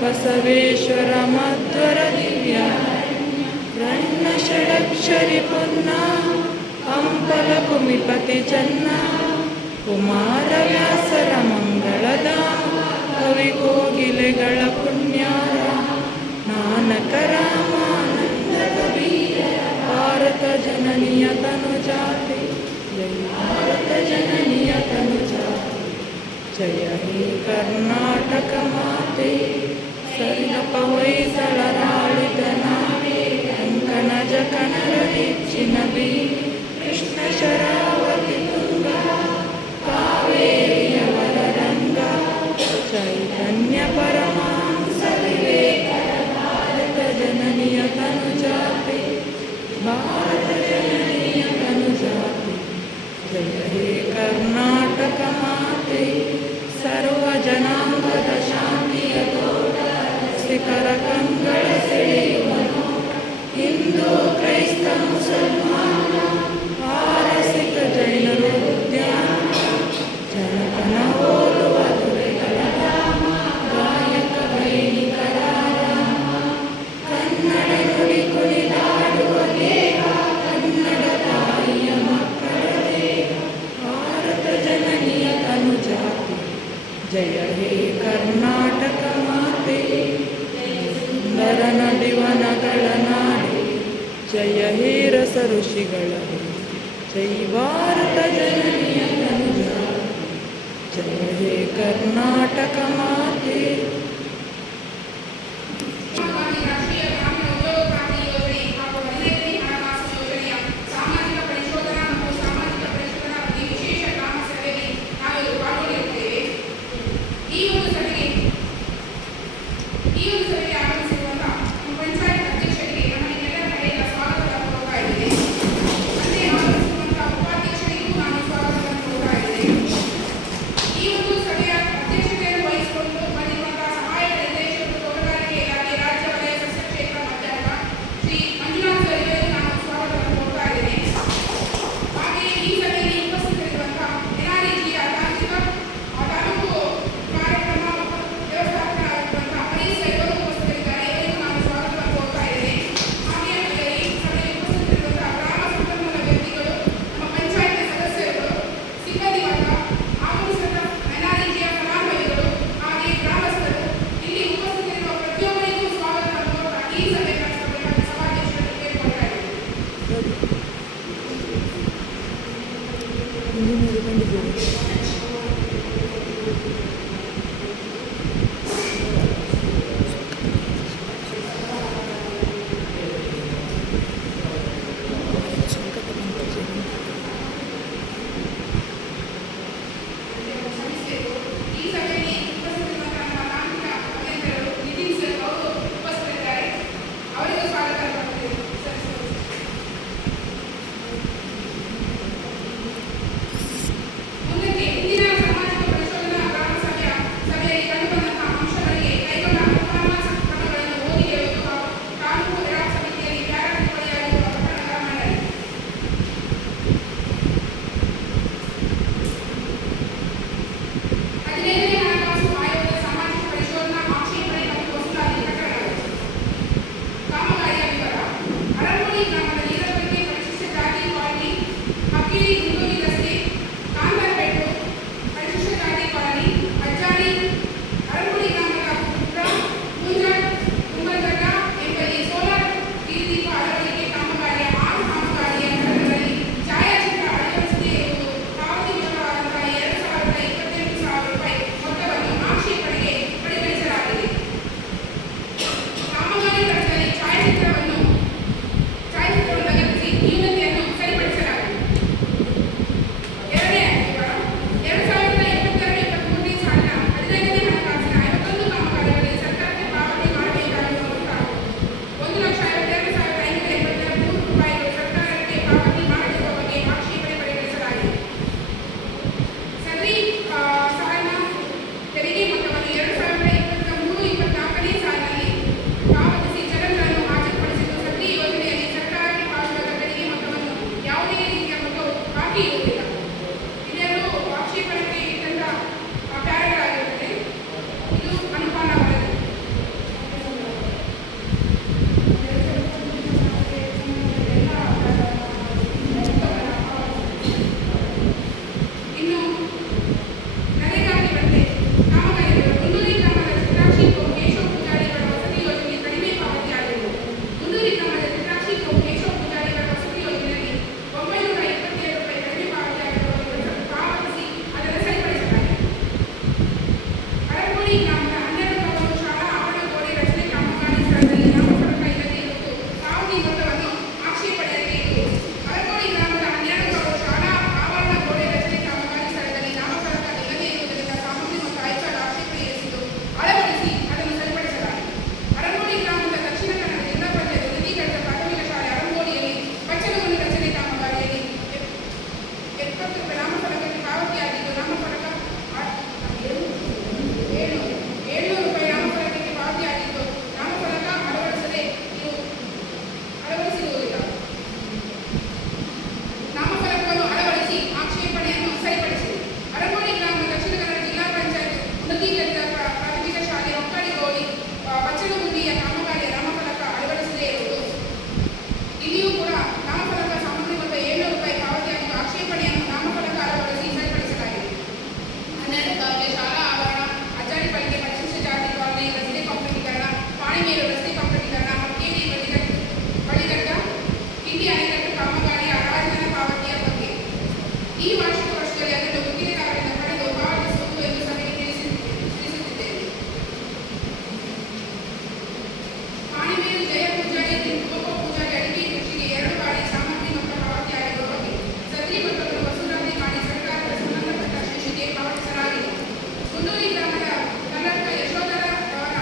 ಬಸವೇಶ್ವರ ಮಧ್ವರ ದಿವ್ಯ ರಣ್ಣ ಷಡಕ್ಷರಿ ಪುನ್ನ ಹಂಪಲ ಕುಮಿಪತಿ ಚನ್ನ ಕುಮಾರವ್ಯಾಸರ ಮಂಗಳದ ಕವಿ ಕೋಗಿಲೆಗಳ ಪುಣ್ಯಾರ ನಾನಕ ರಾಮಾನಂದ ಕಬೀರ ಭಾರತ ಜನನಿಯ ತನುಜಾತೆ ಜಯ ಭಾರತ ಜನನಿಯ ತನುಜಾತೆ ಜಯ ಹೇ ಕರ್ನಾಟಕ ಮಾತೆ ಸರಿಗಪ ಹೊಯ್ಸಳರಾಳಿದ ನಾವೇ ಕಂಕಣಜ ಕನರ ಹೆಚ್ಚಿನ ಬಿ ಕೃಷ್ಣ ಶರಾವತಿ ತುಂಗ ಕಾವೇರಿಯವರ ರಂಗ ಚೈತನ್ಯ ಪರಮಾಂಸ ವಿವೇಕರ ಭಾರತ ಜನನಿಯ ತನುಜಾತೆ ಭಾರತ ಜನನಿಯ ತನುಜಾತೆ ಜಯ ಹೇ ಕರ್ನಾಟಕ ಮಾತೆ ಸರ್ವ ಜನಾಂಗದ ಶಾಂತಿಯ ತೋಟ ಶಿಖರ ಕಂಗಳ ಸೆಳೆಯುವ ಹಿಂದೂ ಕ್ರೈಸ್ತ ಮುಸಲ್ಮಾನ ಪಾರಸಿಕ ಜೈನರು ಉದ್ಯಾನ ಜನಕನ ಹೋಲುವ ದುರೆಗಳ ಧಾಮ ಗಾಯಕ ವೈಣಿಕರ ರಾಮ ಕನ್ನಡ ನುಡಿ ಕುಣಿದಾಡುವ ದೇಹ ಕನ್ನಡ ತಾಯಿಯ ಮಕ್ಕಳ ದೇಹ ಭಾರತ ಜನನಿಯ ತನುಜಾತೆ ಜಯ ಹೇ ಕರ್ನಾಟಕ ಮಾತೆ ಸುಂದರ ನದಿವನಗಳ ನಾಡೆ ಜಯ ಹೇ ರಸ ಋಷಿಗಳ ಜೈ ಭಾರತ ಜನನಿಯ ತನುಜಾತೆ ಜಯ ಹೇ ಕರ್ನಾಟಕ ಮಾತೆ ಬಾಕಿ ಇರುವುದಿಲ್ಲ. ಇದೆರಡು ಆಕ್ಷೇಪಣೆಗೆ ಇಟ್ಟಂತ ಪ್ಯಾರಾಗಳಾಗಿರುತ್ತದೆ. ಇದು ಅನುಪಾನ ವರದಿ. ಇನ್ನು ನರೇಗಾಗೆ ಬಂದರೆ ಕಾಮಗಾರಿಗಳು ಗುಂಡೂರಿ ಗ್ರಾಮದ ಚಿತ್ರಾಕ್ಷಿ ಕೇಶವ ಪೂಜಾರಿಗಳ ವಸತಿ ಯೋಜನೆ ಕಡಿಮೆ ಪಾವತಿಯಾಗಿರುವುದು. ಗುಂಡೂರಿ ಗ್ರಾಮದ ಚಿತ್ರಾಕ್ಷಿ ಕೇಶವ ಪೂಜಾರಿಗಳ ವಸತಿ ಯೋಜನೆಯಲ್ಲಿ 927 ರೂಪಾಯಿ ಕಡಿಮೆ ಪಾವತಿಯಾಗಿರುವುದನ್ನು ಪಾವತಿಸಿ ಅದನ್ನು ಸರಿಪಡಿಸಲಾಗಿದೆ. ಅರಕೋಡಿ ಗ್ರಾಮದ 12 ಭವನ ಶಾಲಾ ಆವರಣ ಗೋಡೆ ರಚನೆ ಕಾಮಗಾರಿ ಸ್ಥಳದಲ್ಲಿ ನಾಮಫಲಕ ಇಲ್ಲದೆ ಇರುವುದು ಪಾವತಿ ಮೊತ್ತವನ್ನು ಆಕ್ಷೇಪಣೆಯಲ್ಲಿ ಇರುವುದು. ಅರಕೋಡಿ ಗ್ರಾಮದ 12 ಭವನ ಶಾಲಾ ಆವರಣ ಗೋಡೆ ರಚನೆ ಕಾಮಗಾರಿ ಸ್ಥಳದಲ್ಲಿ ನಾಮಫಲಕ ಇಲ್ಲದೆ ಇರುವುದರಿಂದ ಸಾಮಗ್ರಿ ಮತ್ತು ಆಯುಕ್ತರ ಆಕ್ಷೇಪಣೆ ಇರಿಸಿದ್ದು ಅಳವಡಿಸಿ ಅದನ್ನು ಸರಿಪಡಿಸಲಾಗಿದೆ. ಅರಕೋಡಿ ಗ್ರಾಮದ ದಕ್ಷಿಣ ಕನ್ನಡ ಜಿಲ್ಲಾ ಪಂಚಾಯತ್ ಉನ್ನತೀಕರಿತ ಪ್ರಾಥಮಿಕ ಶಾಲೆ ಅರಕೋಡಿಯಲ್ಲಿ ಬಚ್ಚಲಗುಂಡು ರಚನೆ ಕಾಮಗಾರಿಯಲ್ಲಿ 70 ರೂಪಾಯಿ ನಾಮಫಲಕಕ್ಕೆ ಪಾವತಿಯಾಗಿದ್ದು ನಾಮಫಲಕ 700 ರೂಪಾಯಿ ನಾಮಫಲಕಕ್ಕೆ ಪಾವತಿಯಾಗಿದ್ದು ನಾಮಫಲಕ ಅಳವಡಿಸಿರುವುದಿಲ್ಲ. ನಾಮಫಲಕವನ್ನು ಅಳವಡಿಸಿ ಆಕ್ಷೇಪಣೆಯನ್ನು ಸರಿಪಡಿಸಿದೆ. ಅರಕೋಡಿ ಗ್ರಾಮ ದಕ್ಷಿಣ ಕನ್ನಡ ಜಿಲ್ಲಾ ಪಂಚಾಯತ್ ಉನ್ನತೀಕರಿತ ಪ್ರಾಥಮಿಕ ಶಾಲೆ ಒಕ್ಕಳಿಗೋಡಿ ಬಚ್ಚಲಗುಂಡಿಯ ಕಾಮಗಾರಿಯ ನಾಮಫಲಕ ಅಳವಡಿಸದೇ ಇರುವುದು. ಇಲ್ಲಿಯೂ ಕೂಡ ನಾಮಫಲಕ ಸಾಮಗ್ರಿ ಮೊತ್ತ 700 ರೂಪಾಯಿ ಪಾವತಿಯಾಗಿದ್ದು ಆಕ್ಷೇಪಣೆಯನ್ನು ನಾಮಫಲಕ ಅಳವಡಿಸಿ ಸರಿಪಡಿಸಲಾಗಿದೆ. 12 ದರ್ಜೆ ಶಾಲಾ ಆವರಣ ಅಜ್ಜಾರಿಪಲ್ಲಿಗೆ ಪರಿಶಿಷ್ಟ ಜಾತಿ ಕಾಲನಿ ರಸ್ತೆ ಕಾಂಕ್ರೀಟೀಕರಣ, ಪಾಣಿಮೇರು ರಸ್ತೆ ಕಾಂಕ್ರೀಟೀಕರಣ, ಮಕ್ಕೇರಿ ಬಳಿಗಟ್ಟ ಕಿಂಡಿ ಅಣೆಕಟ್ಟು ಕಾಮಗಾರಿಯ ಹರಾಜಿನ ಪಾವತಿಯ ಬಗ್ಗೆ ಈ ವಾರ್ಷಿಕ ವರ್ಷದಲ್ಲಿ ಅದನ್ನು ಗುತ್ತಿಗೆದಾರರಿಂದ ಪಡೆದು ಪಾವತಿಸುವುದು ಎಂದು ಸಭೆಗೆ ತಿಳಿಸುತ್ತಿದ್ದೇವೆ. ಪಾಣಿಮೇರು ಜಯ ಪೂಜಾರಿ ಗೋಪ ಪೂಜಾರಿ ಅಡಿಕೆ ಕೃಷಿಗೆ 2 ಬಾರಿ ಸಾಮಗ್ರಿ ಮೊತ್ತ ಪಾವತಿಯಾಗಿರುವ ಬಗ್ಗೆ ಸದರಿ ಮೊತ್ತವನ್ನು ವಸೂಲಾತಿ ಮಾಡಿ ಸರ್ಕಾರದ ಸಂಬಂಧಪಟ್ಟ ಶಿಕ್ಷೆಗೆ ಪಾವತಿಸಲಾಗಿದೆ. ಗುಂಡೂರಿ ಗ್ರಾಮದ ಕನ್ನಡಕ ಯಶೋಧರ ಅವರ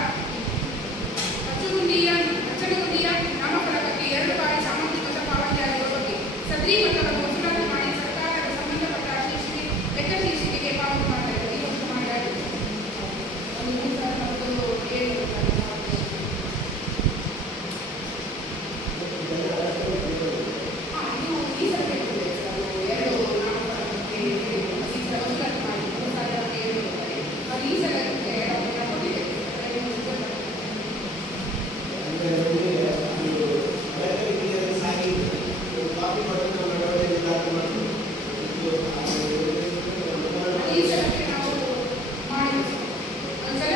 ಅಚ್ಚಲಗುಂಡಿಯ ನಾಮಫಲಕಕ್ಕೆ 2 ಬಾರಿ ಸಾಮಗ್ರಿ ಮೊತ್ತ ಪಾವತಿಯಾಗಿರುವ ಬಗ್ಗೆ ಸದರಿ ಮೊತ್ತವನ್ನು ವಸೂಲಾತಿ ಮಾಡಿ ಸರ್ಕಾರದ ಸಂಬಂಧಪಟ್ಟ ಲೆಕ್ಕ ಶೀರ್ಷಿಕೆಗೆ ಪಾವತಿ ಮಾಡಲಾಗಿದೆ. ಈ ವರ್ಷ ಮಾಡಲಾಗಿದೆ. ಒಂದು 3,700 ಈ ಸರ್ವೆ ಎರಡು ನಾಮಫಲಕಕ್ಕೆ ವಸೂಲಾತಿ ಮಾಡಿ 3,700 ರೂಪಾಯಿ. ಅದು ಈ ಸಲಕ್ಕೆ ಕೊಟ್ಟಿದೆ. ಈ ಸಲಕ್ಕೆ ನಾವು ಮಾಡಿದ್ವಿ. ಒಂದ್ಸಲ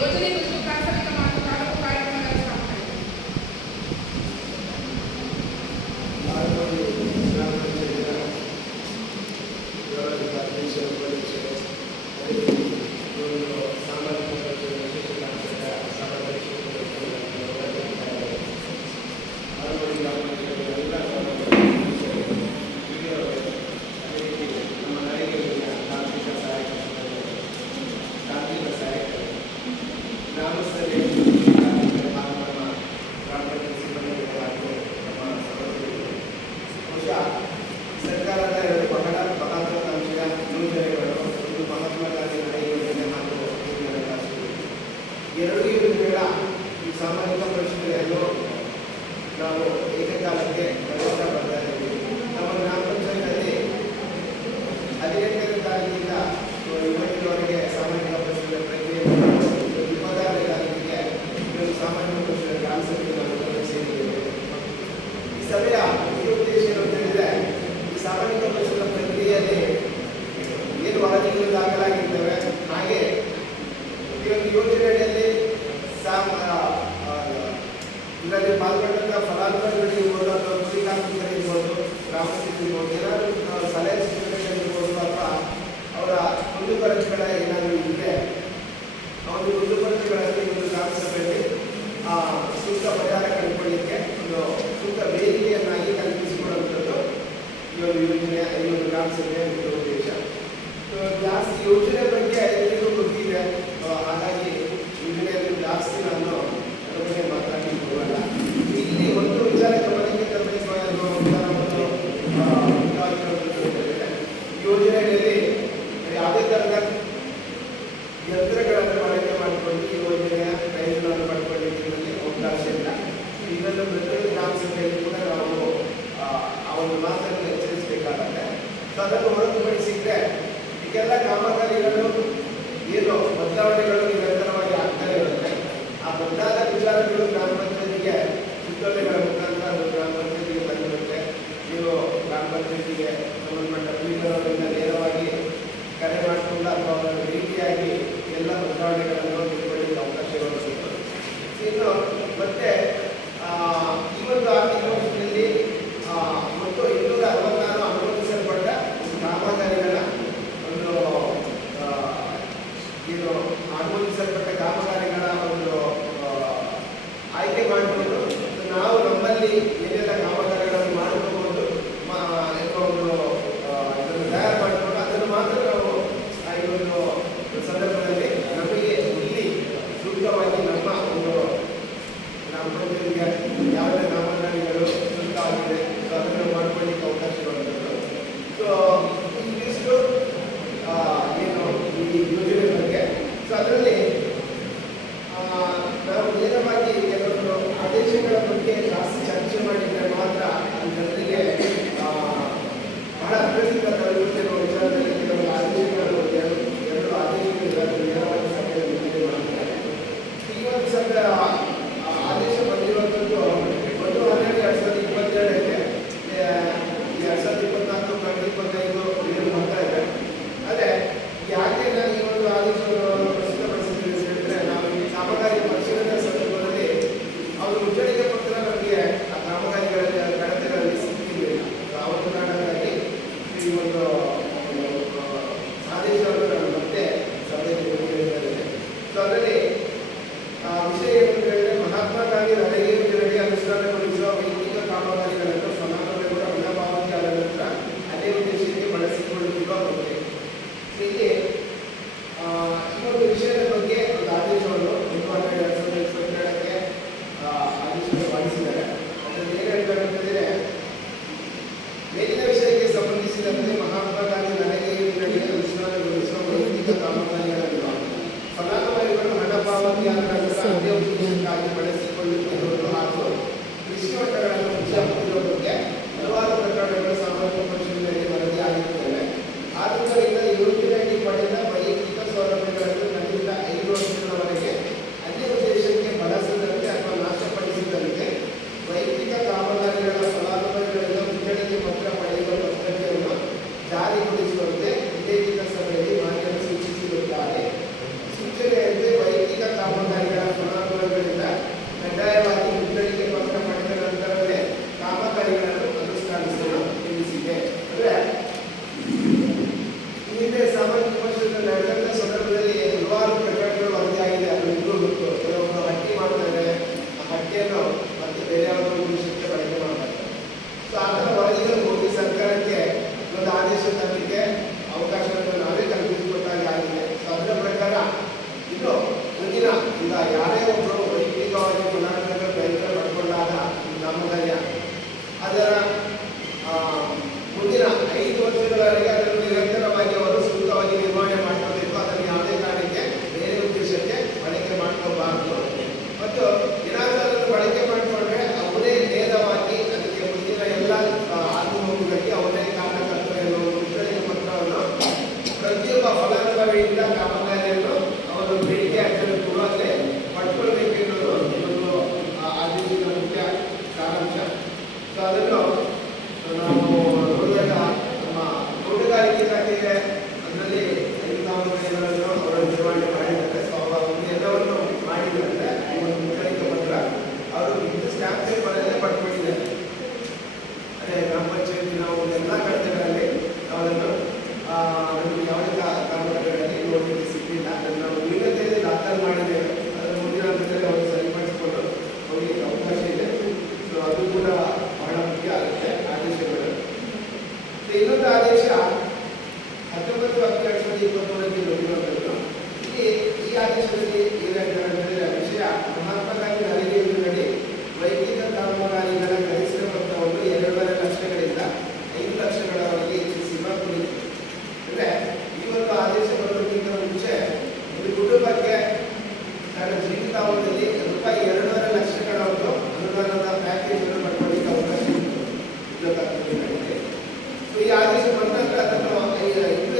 ಯೋಜನೆ ಕುರಿತು ಪ್ರಾಥಮಿಕ ಮತ್ತು ತಾಲೂಕು ಕಾರ್ಯಕ್ರಮಗಳ ಸ್ಥಾಪನೆ. ಸರ್ಕಾರದ 2 ಬಹಳ ಮಹತ್ವಾಕಾಂಕ್ಷೆಯ ಯೋಜನೆಗಳು, ಇದು ಮಹಾತ್ಮ ಗಾಂಧಿ ನಡೆ ಯೋಜನೆ ಹಾಗೂ ಈ 2 ಯೋಜನೆಗಳ ಈ ಸಾಮಾಜಿಕ ಪರಿಷ್ಕರಣೆಯನ್ನು ನಾವು ಏಕಕಾಲಕ್ಕೆ ನಡೆಸ್ತಾ ಬರ್ತಾ ಇದ್ದೀವಿ. ನಮ್ಮ ಗ್ರಾಮ ಪಂಚಾಯತ್ನಲ್ಲಿ 18ನೇ ತಾರೀಕಿಂದ ಇವತ್ತಿನವರೆಗೆ ಸಾಮಾಜಿಕ ಪರಿಷ್ಕರಣೆ ಪ್ರಕ್ರಿಯೆ 26ನೇ ತಾರೀಕಿಗೆ ಸಾಮಾಜಿಕ ಪರಿಷ್ಕರಣೆ ಗ್ರಾಮ ಸಭೆಗೆ ನಾವು ಸೇರಿದ್ದೇವೆ. ಈ ಸಭೆಯ ಉದ್ದೇಶ ಏನು ಅಂತ ಹೇಳಿದ್ರೆ, ಈ ಸಾಮಾಜಿಕ ಪರಿಷ್ಕರಣೆ ಪ್ರಕ್ರಿಯೆಯಲ್ಲಿ ಏನು ವರದಿಗಳು ದಾಖಲಾಗಿರ್ತವೆ, ಹಾಗೆ ಈ ಒಂದು ಯೋಜನೆಯಲ್ಲಿ ಇದರಲ್ಲಿ ಪಾಲ್ಗೊಂಡ ಫಲಾನುಭವಿಗಳಿರ್ಬೋದು ಅಥವಾ ಕೂಲಿಕಾರ್ಮಿಕರಿರ್ಬೋದು, ಗ್ರಾಮಸ್ಥರಿರ್ಬೋದು, ಏನಾದರೂ ಸಲಹೆ ಸೂಚನೆಗಳಿರ್ಬೋದು ಅಥವಾ ಅವರ ಕುಂದುಕೊರತೆಗಳ ಏನಾದರೂ ಇದ್ದರೆ ಆ ಒಂದು ಕುಂದುಕೊರತೆಗಳಲ್ಲಿ ಒಂದು ಗ್ರಾಮ ಸಭೆಯಲ್ಲಿ ಸೂಕ್ತ ಪರಿಹಾರ ಕಂಡುಕೊಳ್ಳಲಿಕ್ಕೆ ಒಂದು ಸೂಕ್ತ ವೇದಿಕೆಯನ್ನಾಗಿ ಕಲ್ಪಿಸಿಕೊಳ್ಳುವಂಥದ್ದು ಈ ಒಂದು ಯೋಜನೆಯ ಈ ಒಂದು ಗ್ರಾಮ ಸಭೆಯ ಮುಖ್ಯ ಉದ್ದೇಶ. ಜಾಸ್ತಿ ಯೋಜನೆ ಬಗ್ಗೆ ಎಲ್ಲರಿಗೂ ಗೊತ್ತಿದೆ, ಹಾಗಾಗಿ ಯೋಜನೆಯಲ್ಲಿ ಜಾಸ್ತಿ ನಾನು ಅದರ ಬಗ್ಗೆ ಮಾತಾಡಿ ಹೋಗಲ್ಲ. ಇಲ್ಲಿ ಒಂದು ವಿಚಾರ ಗಮನಕ್ಕೆ ತರಬೇಕು ಅನ್ನೋ ವಿಚಾರವನ್ನು ಮಾತನ್ನು ಎಚ್ಚರಿಸಬೇಕಾಗುತ್ತೆ. ಸೊ ಅದನ್ನು ಹೊರತುಪಡಿಸಿದ್ರೆ ಈಗೆಲ್ಲ ಕಾಮಗಾರಿಗಳು ಏನು ಬದಲಾವಣೆಗಳು ನಿರಂತರವಾಗಿ ಆಗ್ತಾನೆ ಇರುತ್ತೆ. ಆ ಬದಲಾದ ವಿಚಾರಗಳು ಗ್ರಾಮ ಪಂಚಾಯತಿಗೆ ಸುತ್ತೋಲೆಗಳ ಮುಖಾಂತರ ಅದು ಗ್ರಾಮ ಪಂಚಾಯತಿಗೆ ಬಂದಿರುತ್ತೆ. ನೀವು ಗ್ರಾಮ ಪಂಚಾಯತಿಗೆ ಸಂಬಂಧಪಟ್ಟ ಪೀಠರಿಂದ ನೇರವಾಗಿ ಕರೆ ಮಾಡಿಕೊಂಡು ಅಥವಾ ಅವರ ರೀತಿಯಾಗಿ ಎಲ್ಲ ಬದಲಾವಣೆಗಳನ್ನು ತಿಳ್ಕೊಳ್ಳಿಕ್ಕೆ ಅವಕಾಶಗಳು ಸಿಗ್ತದೆ. ಇನ್ನು ಮತ್ತೆ ಈ ಒಂದು ಆರ್ಥಿಕ ವರ್ಷದಲ್ಲಿ ಮತ್ತು 264 ಅನುಮತಿಸಲ್ಪಟ್ಟ ಕಾಮಗಾರಿಗಳ ಒಂದು ಏನು ಅನುಮತಿಸಲ್ಪಟ್ಟ ಕಾಮಗಾರಿಗಳ ಒಂದು ಆಯ್ಕೆ ಮಾಡಿಕೊಂಡು ನಾವು ನಮ್ಮಲ್ಲಿ ಏನೆಲ್ಲ ಕಾಮಗಾರಿಗಳನ್ನು ಮಾಡಿಕೊಂಡು ಒಂದು ಇದನ್ನು ತಯಾರು ಮಾಡಿಕೊಂಡು ಅದನ್ನು ಮಾತ್ರ ನಾವು ಈ ಒಂದು ಸಂದರ್ಭದಲ್ಲಿ ನಮಗೆ ಇಲ್ಲಿ ಸೂಕ್ತವಾಗಿ ನಮ್ಮ ಒಂದು ಗ್ರಾಮ ಪಂಚಾಯತಿಗೆ ಯಾವುದೇ ಕಾಮಗಾರಿಗಳು ಸೂಕ್ತವಾಗಿದೆ ಸೊ ಅದನ್ನು ಮಾಡ್ಕೊಳ್ಳಿಕ್ಕೆ ಅವಕಾಶಗಳು. ಸೊ ಇದಿಷ್ಟು ಏನು ಈ ಯೋಜನೆ ಬಗ್ಗೆ. ಸೊ ಅದರಲ್ಲಿ ನಾವು ನೇರವಾಗಿ ಕೆಲವೊಂದು ಆದೇಶಗಳ ಬಗ್ಗೆ ಜಾಸ್ತಿ ಚರ್ಚೆ ಮಾಡಿದರೆ ಮಾತ್ರ ಜನರಿಗೆ ಬಹಳ ಅಗ್ರಹಿತ ತಲುಪುತ್ತಿರುವ ವಿಚಾರದಲ್ಲಿ ಕೆಲವೊಂದು ಆದೇಶಗಳು ಎರಡು ಆದೇಶಗಳು ನೇರವಾಗಿ ಸಭೆಯಲ್ಲಿ ನಿಗದಿ ಮಾಡಿದ್ದಾರೆ. ಈ ಒಂದು ಸಭೆ ಆದೇಶ ಬಂದಿರುವಂಥದ್ದು 1/12/2022 2024-25 ಏನು ಬರ್ತಾ ಇದೆ. ಅದೇ ಯಾಕೆ ನಾನು ಈ ಒಂದು ಆದೇಶವನ್ನು ಪ್ರಸ್ತುತಪಡಿಸಿದ್ದೀನಿ ಅಂತ ಹೇಳಿದ್ರೆ, ನಾವು ಈ ಕಾಮಗಾರಿ ಪರಿಶೀಲನೆ ಸಂದರ್ಭದಲ್ಲಿ ಅವರು ಮುಚ್ಚಳಿಕೆ ಪತ್ರ ನಮಗೆ ಆ ಕಾಮಗಾರಿಗಳಲ್ಲಿ ಕಡತಗಳಲ್ಲಿ ಸಿಕ್ಕಿರಲಿಲ್ಲ. ಆ ಒಂದು ಕಾರಣಕ್ಕಾಗಿ ಈ ಒಂದು ಆದೇಶವನ್ನು ನಾನು ಮತ್ತೆ ಸಭೆಯಲ್ಲಿ ಹೇಳಿದ್ದೇನೆ. ಸೊ ಅದರಲ್ಲಿ ವಿಷಯ ಏನು ಹೇಳಿದ್ರೆ, ಮಹಾತ್ಮ ಗಾಂಧಿ ನರೇಗಾ ಯೋಜನೆಗೆ ಅನುಷ್ಠಾನಗೊಳಿಸುವ ವೈಯಕ್ತಿಕ ಕಾಮಗಾರಿಗಳನ್ನು ಫಲಾನುಭವಿಗಳ ಋಣಪಾವತಿ ಆದ ನಂತರ ಅದೇ ಉದ್ದೇಶಕ್ಕೆ ಬಳಸಿಕೊಳ್ಳುತ್ತಿರುವ ಬಗ್ಗೆ ಹೀಗೆ ಈ ಒಂದು ವಿಷಯದ ಬಗ್ಗೆ ಒಂದು ಆದೇಶವನ್ನು 1/12/2022 ಆದೇಶವನ್ನು ಪಾಲಿಸಿದ್ದಾರೆ. ಅದರಲ್ಲಿ ಏನು ಹೇಳ್ತಾರೆ ಅಂತಂದರೆ, ಮೇಲಿನ ವಿಷಯಕ್ಕೆ ಸಂಬಂಧಿಸಿದಂತೆ ಮಹಾತ್ಮ ಗಾಂಧಿ ನರೇಗಾ ಯೋಜನೆಗೆ ಅನುಷ್ಠಾನಗೊಳಿಸುವ ವೈಯಕ್ತಿಕ ಕಾಮಗಾರಿಗಳನ್ನು ಫಲಾನುಭವಿಗಳು ಹಣ ಪಾವತಿಯಾದ ನಂತರ ಅದೇ ಉದ್ದೇಶಕ್ಕಾಗಿ ಬಳಸಿಕೊಳ್ಳುತ್ತಿರುವುದು ಹಾಗೂ ಕೃಷಿ ಹೊಂಡಗಳನ್ನು ಮುಚ್ಚಿಹಾಕುತ್ತಿರುವ ಬಗ್ಗೆ ಹಲವಾರು ಪ್ರಕರಣಗಳು ಸಾಮಾಜಿಕ ಪರಿಶೀಲನೆಯಲ್ಲಿ ವರದಿಯಾಗಿರುತ್ತವೆ. ಆದ್ದರಿಂದ ಈ ಯೋಜನೆಯಲ್ಲಿ ಪಡೆದ ವೈಯಕ್ತಿಕ ಸೌಲಭ್ಯಗಳನ್ನು ಕನಿಷ್ಠ 5 ವರ್ಷಗಳವರೆಗೆ ಅದೇ ಉದ್ದೇಶಕ್ಕೆ ಬಳಸದಂತೆ ಅಥವಾ ನಾಶಪಡಿಸಿದಂತೆ ವೈಯಕ್ತಿಕ ಕಾಮಗಾರಿಗಳ ಫಲಾನುಭವಿಗಳಿಂದ ಮುಚ್ಚಳಿಕೆ ಪತ್ರ ಪಡೆಯುವ ಪದ್ಧತಿಯನ್ನು ಜಾರಿಗೊಳಿಸುವಂತೆ ಉದ್ದೇಶಿತ ಸಭೆಯಲ್ಲಿ ಮಾನ್ಯರು ಸೂಚಿಸಿರುತ್ತಾರೆ. ಸೂಚನೆಯಂತೆ ವೈಯಕ್ತಿಕ ಕಾಮಗಾರಿಗಳ ಫಲಾನುಭವಿಗಳಿಂದ ಕಡ್ಡಾಯವಾಗಿ ಮುಚ್ಚಳಿಕೆ ಪತ್ರ ಪಡೆದ ನಂತರವೇ ಕಾಮಗಾರಿಗಳನ್ನು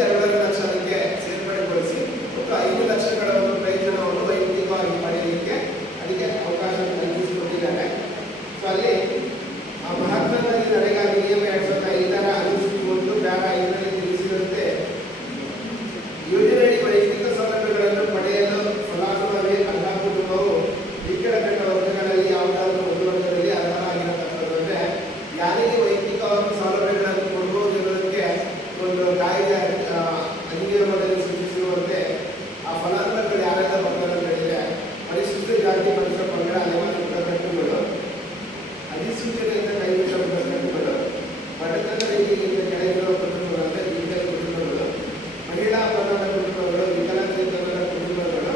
2.5 ಲಕ್ಷ ಅದಕ್ಕೆ ಸೇರ್ಪಡೆಗೊಳಿಸಿ ಮತ್ತು 5 ಲಕ್ಷಗಳ ಒಂದು ಪ್ರಯೋಜನವನ್ನು ವೈಯಕ್ತಿಕವಾಗಿ ಪಡೆಯಲಿಕ್ಕೆ ಅದಕ್ಕೆ ಅವಕಾಶ ಕಲ್ಪಿಸಿಕೊಟ್ಟಿದ್ದಾರೆ. ಸೊ ಅಲ್ಲಿ ಮಹಾತ್ಮ ಗಾಂಧಿ ನರೇಗಾ ನಿಯಮ 2005ರ ಅನುಸೂಚಿ 1(5) ತಿಳಿಸಿದಂತೆ ಯೋಜನೆಯಡಿ ವೈಯಕ್ತಿಕ ಸೌಲಭ್ಯಗಳನ್ನು ಪಡೆಯಲು ಫಲಾನುಭವಿ ಅರ್ಹ ಕುಟುಂಬವು ಈ ಕೆಳಕಂಡ ವರ್ಗಗಳಲ್ಲಿ ಯಾವುದಾದರೂ ಒಂದು ವರ್ಗದಲ್ಲಿ ಅರ್ಹರಾಗಿರತಕ್ಕದ್ದು. ಅಂದರೆ ಯಾರಿಗೆ ವೈಯಕ್ತಿಕವಾಗಿ ಸೌಲಭ್ಯಗಳನ್ನು ಕೊಡಬಹುದು ಎನ್ನುವುದಕ್ಕೆ ಒಂದು ಕಾಯ್ದೆ ಅಧಿನಿಯಮದಲ್ಲಿ ಸೂಚಿಸಿರುವಂತೆ ಆ ಫಲಾನುಭವಿಗಳು ಯಾರೆಲ್ಲ ಬರ್ತಾರಂತೇಳಿದರೆ ಪರಿಶಿಷ್ಟ ಜಾತಿ ಪರಿಶಿಷ್ಟ ಪಂಗಡ ಅಲೆಮಾರಿ ಬುಡಕಟ್ಟುಗಳು, ಅಧಿಸೂಚನೆಯಿಂದ ಕೈಬಿಟ್ಟ ಬುಡಕಟ್ಟುಗಳು, ಬಡತನ ರೇಖೆಗಿಂತ ಕೆಳಗಿರುವ ಕುಟುಂಬಗಳು ಅಂದರೆ ಬೀದರ್ ಕುಟುಂಬಗಳು, ಮಹಿಳಾ ಪ್ರಧಾನ ಕುಟುಂಬಗಳು, ವಿಕಲಾಂಗಚೇತನರ ಕುಟುಂಬಗಳು,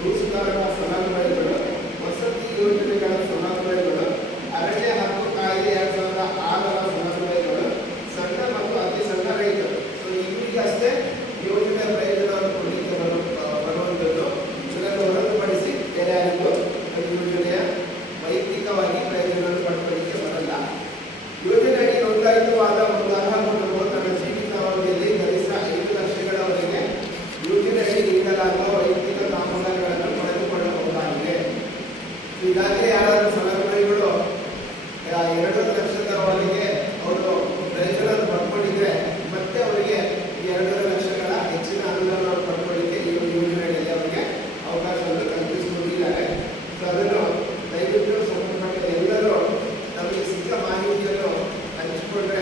ಭೂ ಸುಧಾರಣಾ ಫಲಾನುಭವಿಗಳು, ವಸತಿ ಯೋಜನೆಗಳ ಫಲಾನುಭವಿಗಳು, ಅರಣ್ಯ ಹಕ್ಕು ಕಾಯ್ದೆ 2006ರ ಫಲಾನುಭವಿಗಳು, ಸಣ್ಣ ಮತ್ತು ಅತಿ ಸಣ್ಣ ರೈತರು. ಸೊ ಇವರಿಗಷ್ಟೇ ಯೋಜನೆಯ ಪ್ರಯೋಜನವನ್ನು ಕೊಡಲಿಕ್ಕೆ ಬರುವಂಥದ್ದು. ಇದನ್ನು ಹೊರತುಪಡಿಸಿ ಬೇರೆ ಯಾರಿಗೂ ಯೋಜನೆಯ ವೈಯಕ್ತಿಕವಾಗಿ ಪ್ರಯೋಜನವನ್ನು ಪಡ್ಕೊಳ್ಳಿಕ್ಕೆ ಬರಲ್ಲ. ಯೋಜನೆಯಡಿ ನೋಂದಾಯಿತವಾದ ಒಂದು ಅರ್ಹ ಕುಟುಂಬವು ತನ್ನ ಜೀವಿತಾವಧಿಯಲ್ಲಿ ಗರಿಷ್ಠ 5 ಲಕ್ಷಗಳವರೆಗೆ ಯೋಜನೆಯಡಿ ನೀಡಲಾಗುವ ವೈಯಕ್ತಿಕ ಕಾಮಗಾರಿಗಳನ್ನು ಪಡೆದುಕೊಳ್ಳಬಹುದಾಗಿದೆ. ಈಗಾಗಲೇ ಯಾರಾದರೂ ಫಲಾನುಭವಿಗಳು 2 ಲಕ್ಷದವರೆಗೆ ಅವರು ಪ್ರಯೋಜನ ಪಡ್ಕೊಂಡಿದ್ರೆ ಮತ್ತೆ ಅವರಿಗೆ 2 ಲಕ್ಷಗಳ ಹೆಚ್ಚಿನ ಅನುದಾನವನ್ನು ಪಡ್ಕೊಳ್ಳಿಕ್ಕೆ ಈ ಯೋಜನೆಯಲ್ಲಿ ಅವರಿಗೆ ಅವಕಾಶವನ್ನು ಕಲ್ಪಿಸಿಕೊಂಡಿದ್ದಾರೆ. ಸೊ ಅದನ್ನು ದಯವಿಟ್ಟು ಸಂಬಂಧಪಟ್ಟ ಎಲ್ಲರೂ ನಮಗೆ ಸಿಕ್ಕ ಮಾಹಿತಿಯನ್ನು ಹಂಚಿಕೊಂಡ್ರೆ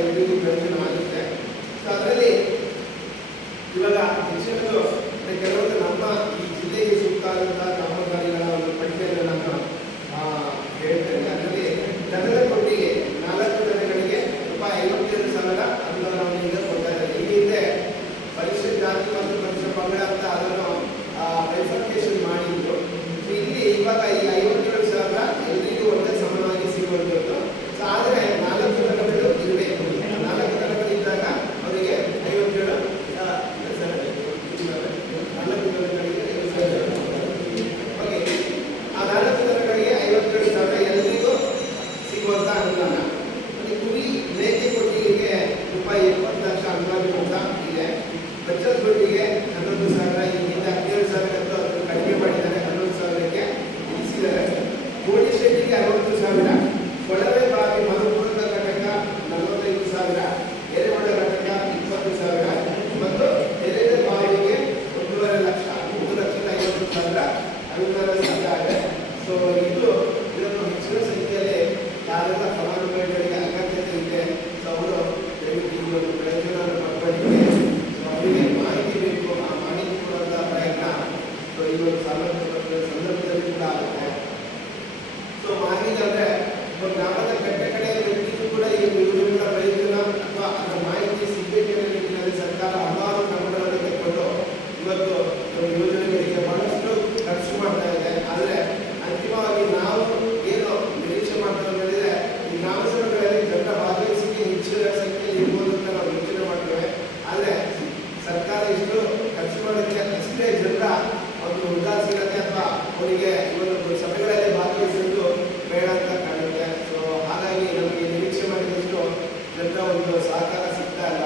ಎಲ್ಲರಿಗೂ ಪ್ರಯೋಜನ ಆಗುತ್ತೆ. ಸೊ ಅದರಲ್ಲಿ ಇವಾಗ ಹೆಚ್ಚಿನದು ಕೆಲವೊಂದು ನಮ್ಮ ಈ ಜಿಲ್ಲೆಗೆ ಸೂಕ್ತವಾದಂತಹ ಕಾಮಗಾರಿಗಳ ಒಂದು ಪಟ್ಟಿಯನ್ನು ನಾನು ಹೇಳ್ತೇನೆ. ಅದರಲ್ಲಿ ದನದ ಕೊಟ್ಟಿಗೆ 4 ದನಗಳಿಗೆ ₹57,000 ಅನುದಾನವನ್ನು ಈಗ ಕೊಡ್ತಾ ಇದ್ದಾರೆ. ಈ ಹಿಂದೆ ಪರಿಶಿಷ್ಟ ಜಾತಿ ಮತ್ತು ಪರಿಶಿಷ್ಟ ಪಂಗಡ ಅಂತ ಅದನ್ನು ಬೈಫರ್ಕೇಶನ್ ಮಾಡಿದ್ರು. ಇಲ್ಲಿ ಇವಾಗ ಈ 57,000 ಎಲ್ಲರಿಗೂ ಒಂದೇ ಸಮಾನವಾಗಿ ಸಿಗುವಂಥದ್ದು. ಆದರೆ 4 ದನಗಳು ಇರಬೇಕು. 4 ದನಗಳಿದ್ದಾಗ ಅವರಿಗೆ 57 ಓಕೆ. ಆ 4 ದನಗಳಿಗೆ 57,000 ಎಲ್ಲರಿಗೂ ಸಿಗುವಂತ ಅನುದಾನ. ಕುರಿ ಮೇಕೆ ಕೊಟ್ಟಿಗೆ ₹20 ಲಕ್ಷ ಅನುದಾನ ಅಂತ ಇದೆ. ಬಚ್ಚಲ ಕೊಟ್ಟಿಗೆ 11,000, ಹಿಂದೆ 17,000 ಅಂತ ಅದನ್ನು ಕಡಿಮೆ ಮಾಡಿದ್ದಾರೆ, 11,000ಕ್ಕೆ ಇಳಿಸಿದ್ದಾರೆ. ಕೋಳಿ ಶೆಟ್ಟಿಗೆ 60,000, ಕೊಳವೆ ಬಾವಿ ಮರುಪೂರಕ ಘಟಕ 45,000, ಎರೆಮಡ ಘಟಕ 20,000 ಮತ್ತು ಎರೆದ ಬಾವಿಗೆ 1.5 ಲಕ್ಷ, 3,50,000 ಅನುದಾನ ಸಿಕ್ಕಿದೆ. ಸೊ ಇದನ್ನು ಹೆಚ್ಚಿನ ಸಂಖ್ಯೆಯಲ್ಲಿ ಯಾರೆಲ್ಲ ಫಲಾನುಭವಿಗಳಿಗೆ ಅಗತ್ಯತೆ ಇದೆ ಸೊ ಅವರು ದಯವಿಟ್ಟು ಈ ಒಂದು ಪ್ರಯೋಜನವನ್ನು ಪಡ್ಕೊಳ್ಳಿಕ್ಕೆ ಸೊ ಅವರಿಗೆ ಮಾಹಿತಿ ಬೇಕು. ಆ ಮಾಹಿತಿ ಕೊಡುವಂತಹ ಪ್ರಯತ್ನ ಸೊ ಈ ಒಂದು ಸಂದರ್ಭದಲ್ಲಿ ಕೂಡ ಆಗುತ್ತೆ. ಸೊ ಮಾಹಿತಿ ಅಂದರೆ ಗ್ರಾಮದ ಕಟ್ಟಕಡೆಯ ವ್ಯಕ್ತಿಗೂ ಕೂಡ ಈ ಯೋಜನೆಗಳ ಪ್ರಯೋಜನ ಅಥವಾ ಅದರ ಮಾಹಿತಿ ಸಿಗಬೇಕೆಂಬ ನಿಟ್ಟಿನಲ್ಲಿ ಸರ್ಕಾರ ಹಲವಾರು ಕ್ರಮಗಳನ್ನು ತೆಗೆದುಕೊಂಡು ಇವತ್ತು ಯೋಜನೆಗಳಿಗೆ ಬಹಳಷ್ಟು ಖರ್ಚು ಮಾಡ್ತಾ ಇದೆ. ಆದರೆ ಅಂತಿಮವಾಗಿ ನಾವು ಏನು ನಿರೀಕ್ಷೆ ಮಾಡ್ತಾ ಹೇಳಿದ್ರೆ ಈ ಗ್ರಾಮ ಸಭೆಗಳಲ್ಲಿ ಜನರ ಭಾಗವಹಿಸಿಕೆ ಹೆಚ್ಚಿನ ಸಂಖ್ಯೆಯಲ್ಲಿ ಇರ್ಬೋದು ಅಂತ ನಾವು ಯೋಚನೆ ಮಾಡ್ತೇವೆ. ಆದರೆ ಸರ್ಕಾರ ಇಷ್ಟು ಖರ್ಚು ಮಾಡೋಕ್ಕೆ ಅಷ್ಟೇ ಜನರ ಒಂದು ಉದಾಸೀನತೆ ಅಥವಾ ಅವರಿಗೆ ಇವತ್ತು ಸಭೆಗಳಲ್ಲಿ ಭಾಗವಹಿಸುವುದು ಬೇಡ ಅಂತ ಕಾಣುತ್ತೆ. ಸೊ ಹಾಗಾಗಿ ನಮಗೆ ನಿರೀಕ್ಷೆ ಮಾಡಿದಷ್ಟು ಜನರ ಒಂದು ಸಹಕಾರ ಸಿಗ್ತಾ ಇಲ್ಲ.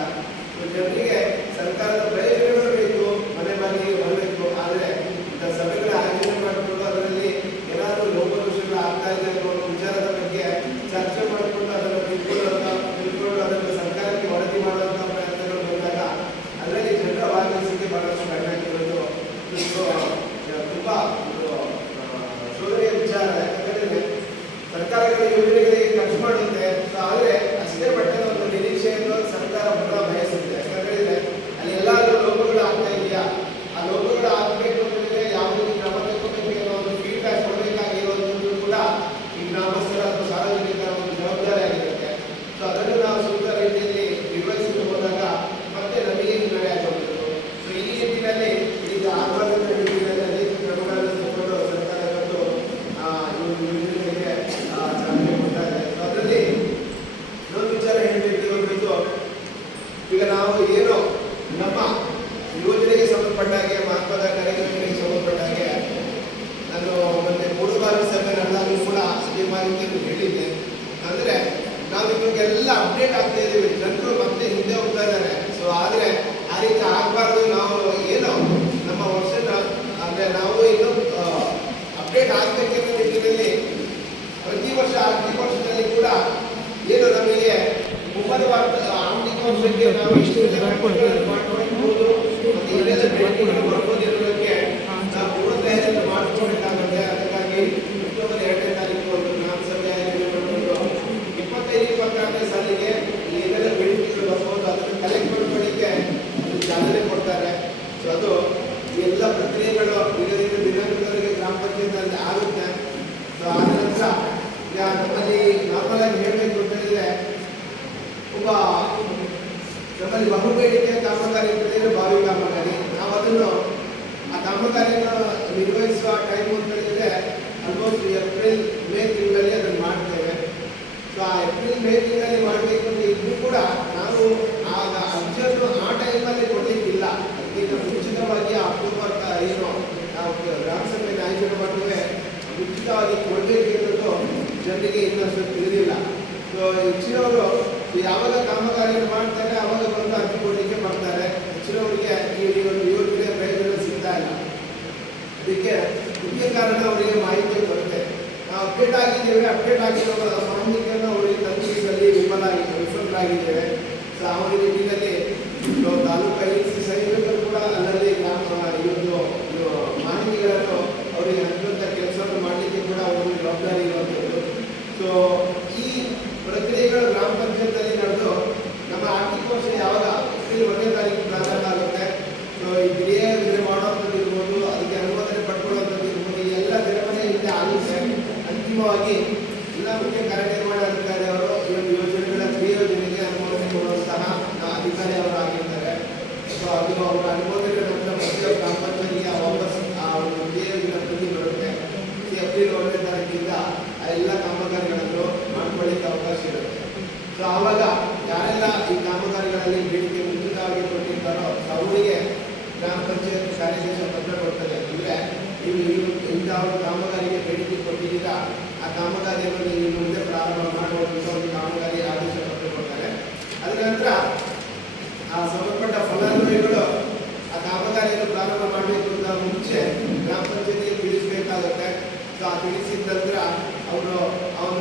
ಸೊ ಜನರಿಗೆ ಸರ್ಕಾರದ ಪ್ರಯೋಜನಗಳು ಬೇಕು, ಮನೆ ಬಾಗಿಲಿಗೆ ಬರಬೇಕು. ಆದರೆ ಇಂಥ ಸಭೆಗಳ ಆಯೋಜನೆ ಮಾಡಿಕೊಂಡು ಅದರಲ್ಲಿ ಏನಾದರೂ ಲೋಪದೋಷಗಳು ಆಗ್ತಾ ಇದೆ ಅನ್ನೋ ವಿಚಾರದ ಬಗ್ಗೆ ಚರ್ಚೆ ಮಾಡಿಕೊಂಡು ಅದನ್ನು ತಿಳ್ಕೊಂಡು ಅದನ್ನು ಸರ್ಕಾರಕ್ಕೆ ವರದಿ ಮಾಡುವಂತಹ ಪ್ರಯತ್ನಗಳು ಬಂದಾಗ ಅದರಲ್ಲಿ ಜನರ ಭಾಗವಹಿಸಿಕೆ ಬಹಳಷ್ಟು ಕಡಿಮೆ ಆಗಿರೋದು ತುಂಬ ಶೋಧನೆಯ ವಿಚಾರ. ಯಾಕಂದರೆ ಸರ್ಕಾರಗಳ ಯೋಜನೆಗಳಿಗೆ ಖರ್ಚು ಮಾಡುತ್ತೆ. ಆದರೆ ಅಷ್ಟೇ ಮಟ್ಟದ ಒಂದು ನಿರೀಕ್ಷೆಯನ್ನು ಸರ್ಕಾರ ಕೂಡ ಬಯಸುತ್ತೆ. ಯಾಕಂದರೆ ವರ್ಷಕ್ಕೆ ನಾವು ಇಷ್ಟೆಲ್ಲ ಕಟ್ಟಡಗಳನ್ನು ಮಾಡ್ಕೊಳ್ಬೋದು, ಮತ್ತೆ ಇದೆಲ್ಲ ಬೇಡಿಕೆಗಳು ಬರ್ಬೋದು ಎನ್ನುವುದಕ್ಕೆ ನಾವು ಪೂರ್ವತಯಾರಿಯನ್ನು ಮಾಡಿಕೊಳ್ಬೇಕಾಗುತ್ತೆ. ಅದಕ್ಕಾಗಿ ಅಕ್ಟೋಬರ್ 2ನೇ ತಾರೀಕು ಒಂದು ಗ್ರಾಮ ಸಭೆ ಆಯೋಜನೆ ಮಾಡಿಕೊಂಡು 25-26ನೇ ಸಾಲಿಗೆ ಏನೆಲ್ಲ ಬೇಡಿಕೆಗಳು ಬರ್ಬೋದು ಅದನ್ನು ಕಲೆಕ್ಟ್ ಮಾಡ್ಕೊಳ್ಳಿಕ್ಕೆ ಅದು ಚಾಲನೆ ಕೊಡ್ತಾರೆ. ಸೊ ಅದು ಎಲ್ಲ ಪ್ರಕ್ರಿಯೆಗಳು ನಿಗದಿತ ದಿನಾಂಕದವರೆಗೆ ಗ್ರಾಮ ಪಂಚಾಯತ್ ಆಗುತ್ತೆ. ಸೊ ಆದ ನಂತರ ಈಗ ನಮ್ಮಲ್ಲಿ ನಾರ್ಮಲ್ ಆಗಿ ಹೇಳಬೇಕು ಅಂತ ಹೇಳಿದ್ರೆ ನಮ್ಮಲ್ಲಿ ಬಹುಬೇಡಿಕೆಯ ಕಾಮಗಾರಿ ಅಂತ ಹೇಳಿದ್ರೆ ಬಾವಿ ಕಾಮಗಾರಿ. ನಾವು ಅದನ್ನು ಆ ಕಾಮಗಾರಿಯನ್ನು ನಿರ್ವಹಿಸುವ ಟೈಮ್ ಅಂತ ಹೇಳಿದ್ರೆ ಆಲ್ಮೋಸ್ಟ್ ಏಪ್ರಿಲ್ ಮೇ ತಿಂಗಳಲ್ಲಿ ಅದನ್ನು ಮಾಡ್ತೇವೆ. ಸೊ ಆ ಏಪ್ರಿಲ್ ಮೇ ತಿಂಗಳಲ್ಲಿ ಮಾಡಬೇಕು ಅಂತ ಇದ್ರೂ ಕೂಡ ನಾವು ಆಗ ಅರ್ಜಿಯನ್ನು ಆ ಟೈಮಲ್ಲಿ ಕೊಡಲಿಕ್ಕಿಲ್ಲ. ಅದಕ್ಕಿಂತ ಮುಂಚಿತವಾಗಿ ಅಕ್ಟೋಬರ್ ಏನು ನಾವು ಗ್ರಾಮ ಸಭೆಯನ್ನು ಆಯೋಜನೆ ಮಾಡ್ತೇವೆ ಮುಂಚಿತವಾಗಿ ಕೊಡಬೇಕು ಅನ್ನೋದು ಜನರಿಗೆ ಇನ್ನಷ್ಟು ತಿಳಿದಿಲ್ಲ. ಸೊ ಹೆಚ್ಚಿನವರು ಯಾವಾಗ ಕಾಮಗಾರಿಯನ್ನು ಮಾಡ್ತಾರೆ ಆವಾಗ ಬಂದು ಅರ್ಜಿ ಕೊಡಲಿಕ್ಕೆ ಬರ್ತಾರೆ. ಹೆಚ್ಚಿನವರಿಗೆ ಈ ಒಂದು ಯೋಜನೆ ಪ್ರಯೋಜನ ಸಿಗ್ತಾ ಇಲ್ಲ. ಅದಕ್ಕೆ ಮುಖ್ಯ ಕಾರಣ ಅವರಿಗೆ ಮಾಹಿತಿ ಬರುತ್ತೆ. ನಾವು ಅಪ್ಡೇಟ್ ಆಗಿರೋ ಮಾಹಿತಿಯನ್ನು ಅವರಿಗೆ ತಲುಪಿಸಲಿ ವಿಫಲರಾಗಿದ್ದೇವೆ. ಸೊ ಆ ಒಂದು ನಿಟ್ಟಿನಲ್ಲಿ ತಾಲೂಕು ಐಸಿ ಸೈನಿಕರು ಕೂಡ ಅಲ್ಲಲ್ಲಿ ಇವತ್ತು ಮಾಹಿತಿಗಳನ್ನು ಅವರಿಗೆ ಹಂಚುವಂಥ ಕೆಲಸವನ್ನು ಮಾಡಲಿಕ್ಕೆ ಕೂಡ ಒಂದು ಜವಾಬ್ದಾರಿ ಇರುವಂಥದ್ದು. ಸೊ ಈ ಪ್ರಕ್ರಿಯೆಗಳು ಗ್ರಾಮ ಪಂಚಾಯತ್ನಲ್ಲಿ ನಡೆದು ನಮ್ಮ ಆರ್ಥಿಕ ವರ್ಷ ಯಾವಾಗ ಏಪ್ರಿಲ್ 1ನೇ ತಾರೀಕು ಪ್ರಾರಂಭ ಆಗುತ್ತೆ. ಸೊ ಈ ಗಿರಿಯ ಯೋಜನೆ ಮಾಡುವಂಥದ್ದು ಇರ್ಬೋದು, ಅದಕ್ಕೆ ಅನುಮೋದನೆ ಪಡ್ಕೊಳ್ಳುವಂಥದ್ದು ಇರ್ಬೋದು, ಈ ಎಲ್ಲ ದಿನವನ್ನೇ ಹಿಂದೆ ಆಗುತ್ತೆ. ಅಂತಿಮವಾಗಿ ಎಲ್ಲ ಮುಖ್ಯ ಕಾರ್ಯನಿರ್ವಹಣಾಧಿಕಾರಿ ಅವರು ಈ ಒಂದು ಯೋಜನೆಗಳ ಕ್ರಿಯೆ ಯೋಜನೆಗೆ ಅನುಮೋದನೆ ಕೊಡುವಂತಹ ಅಧಿಕಾರಿ ಅವರು ಆಗಿರ್ತಾರೆ. ಸೊ ಅದು ಅವರ ಅನುಮೋದನೆ ನಂತರ ಪ್ರತಿಯೊಬ್ಬ ಗ್ರಾಮ ಪಂಚಾಯತ್ಗೆ ವಾಪಸ್ ಆ ಒಂದು ಕ್ರಿಯೆ ಯೋಜನೆ ಪ್ರತಿ ಬರುತ್ತೆ. ಏಪ್ರಿಲ್ 1ನೇ ತಾರೀಕಿಂದ ಆ ಎಲ್ಲ ಕಾಮಗಾರಿಗಳನ್ನು ಮಾಡ್ಕೊಳ್ಳಿಕ್ಕೆ ಅವಕಾಶ ಇರುತ್ತೆ. ಸೊ ಆವಾಗ ಯಾರೆಲ್ಲ ಈ ಕಾಮಗಾರಿಗಳಲ್ಲಿ ಬೇಡಿಕೆ ಮುಂಚಿತವಾಗಿ ಕೊಟ್ಟಿರ್ತಾರೋ ಅವರಿಗೆ ಗ್ರಾಮ ಪಂಚಾಯತ್ ಕಾರ್ಯಾದೇಶ ಪತ್ರ ಕೊಡ್ತಾರೆ. ಅಂದರೆ ನೀವು ಇಂಥ ಒಂದು ಕಾಮಗಾರಿಗೆ ಬೇಡಿಕೆ ಕೊಟ್ಟಿದ್ದೀರಾ, ಆ ಕಾಮಗಾರಿಯನ್ನು ನೀವು ಮುಂದೆ ಪ್ರಾರಂಭ ಮಾಡುವಂಥ ಒಂದು ಕಾಮಗಾರಿ ಆದೇಶ ಪತ್ರ ಕೊಡ್ತಾರೆ. ಅದರ ನಂತರ ಆ ಸಂಬಂಧಪಟ್ಟ ಫಲಾನುಭವಿಗಳು ಆ ಕಾಮಗಾರಿಯನ್ನು ಪ್ರಾರಂಭ ಮಾಡಬೇಕು ಅಂತ ಮುಂಚೆ ಗ್ರಾಮ ಪಂಚಾಯತಿಗೆ ತಿಳಿಸಬೇಕಾಗುತ್ತೆ. ಸೊ ಆ ತಿಳಿಸಿದ ನಂತರ ಅವರು ಅವನ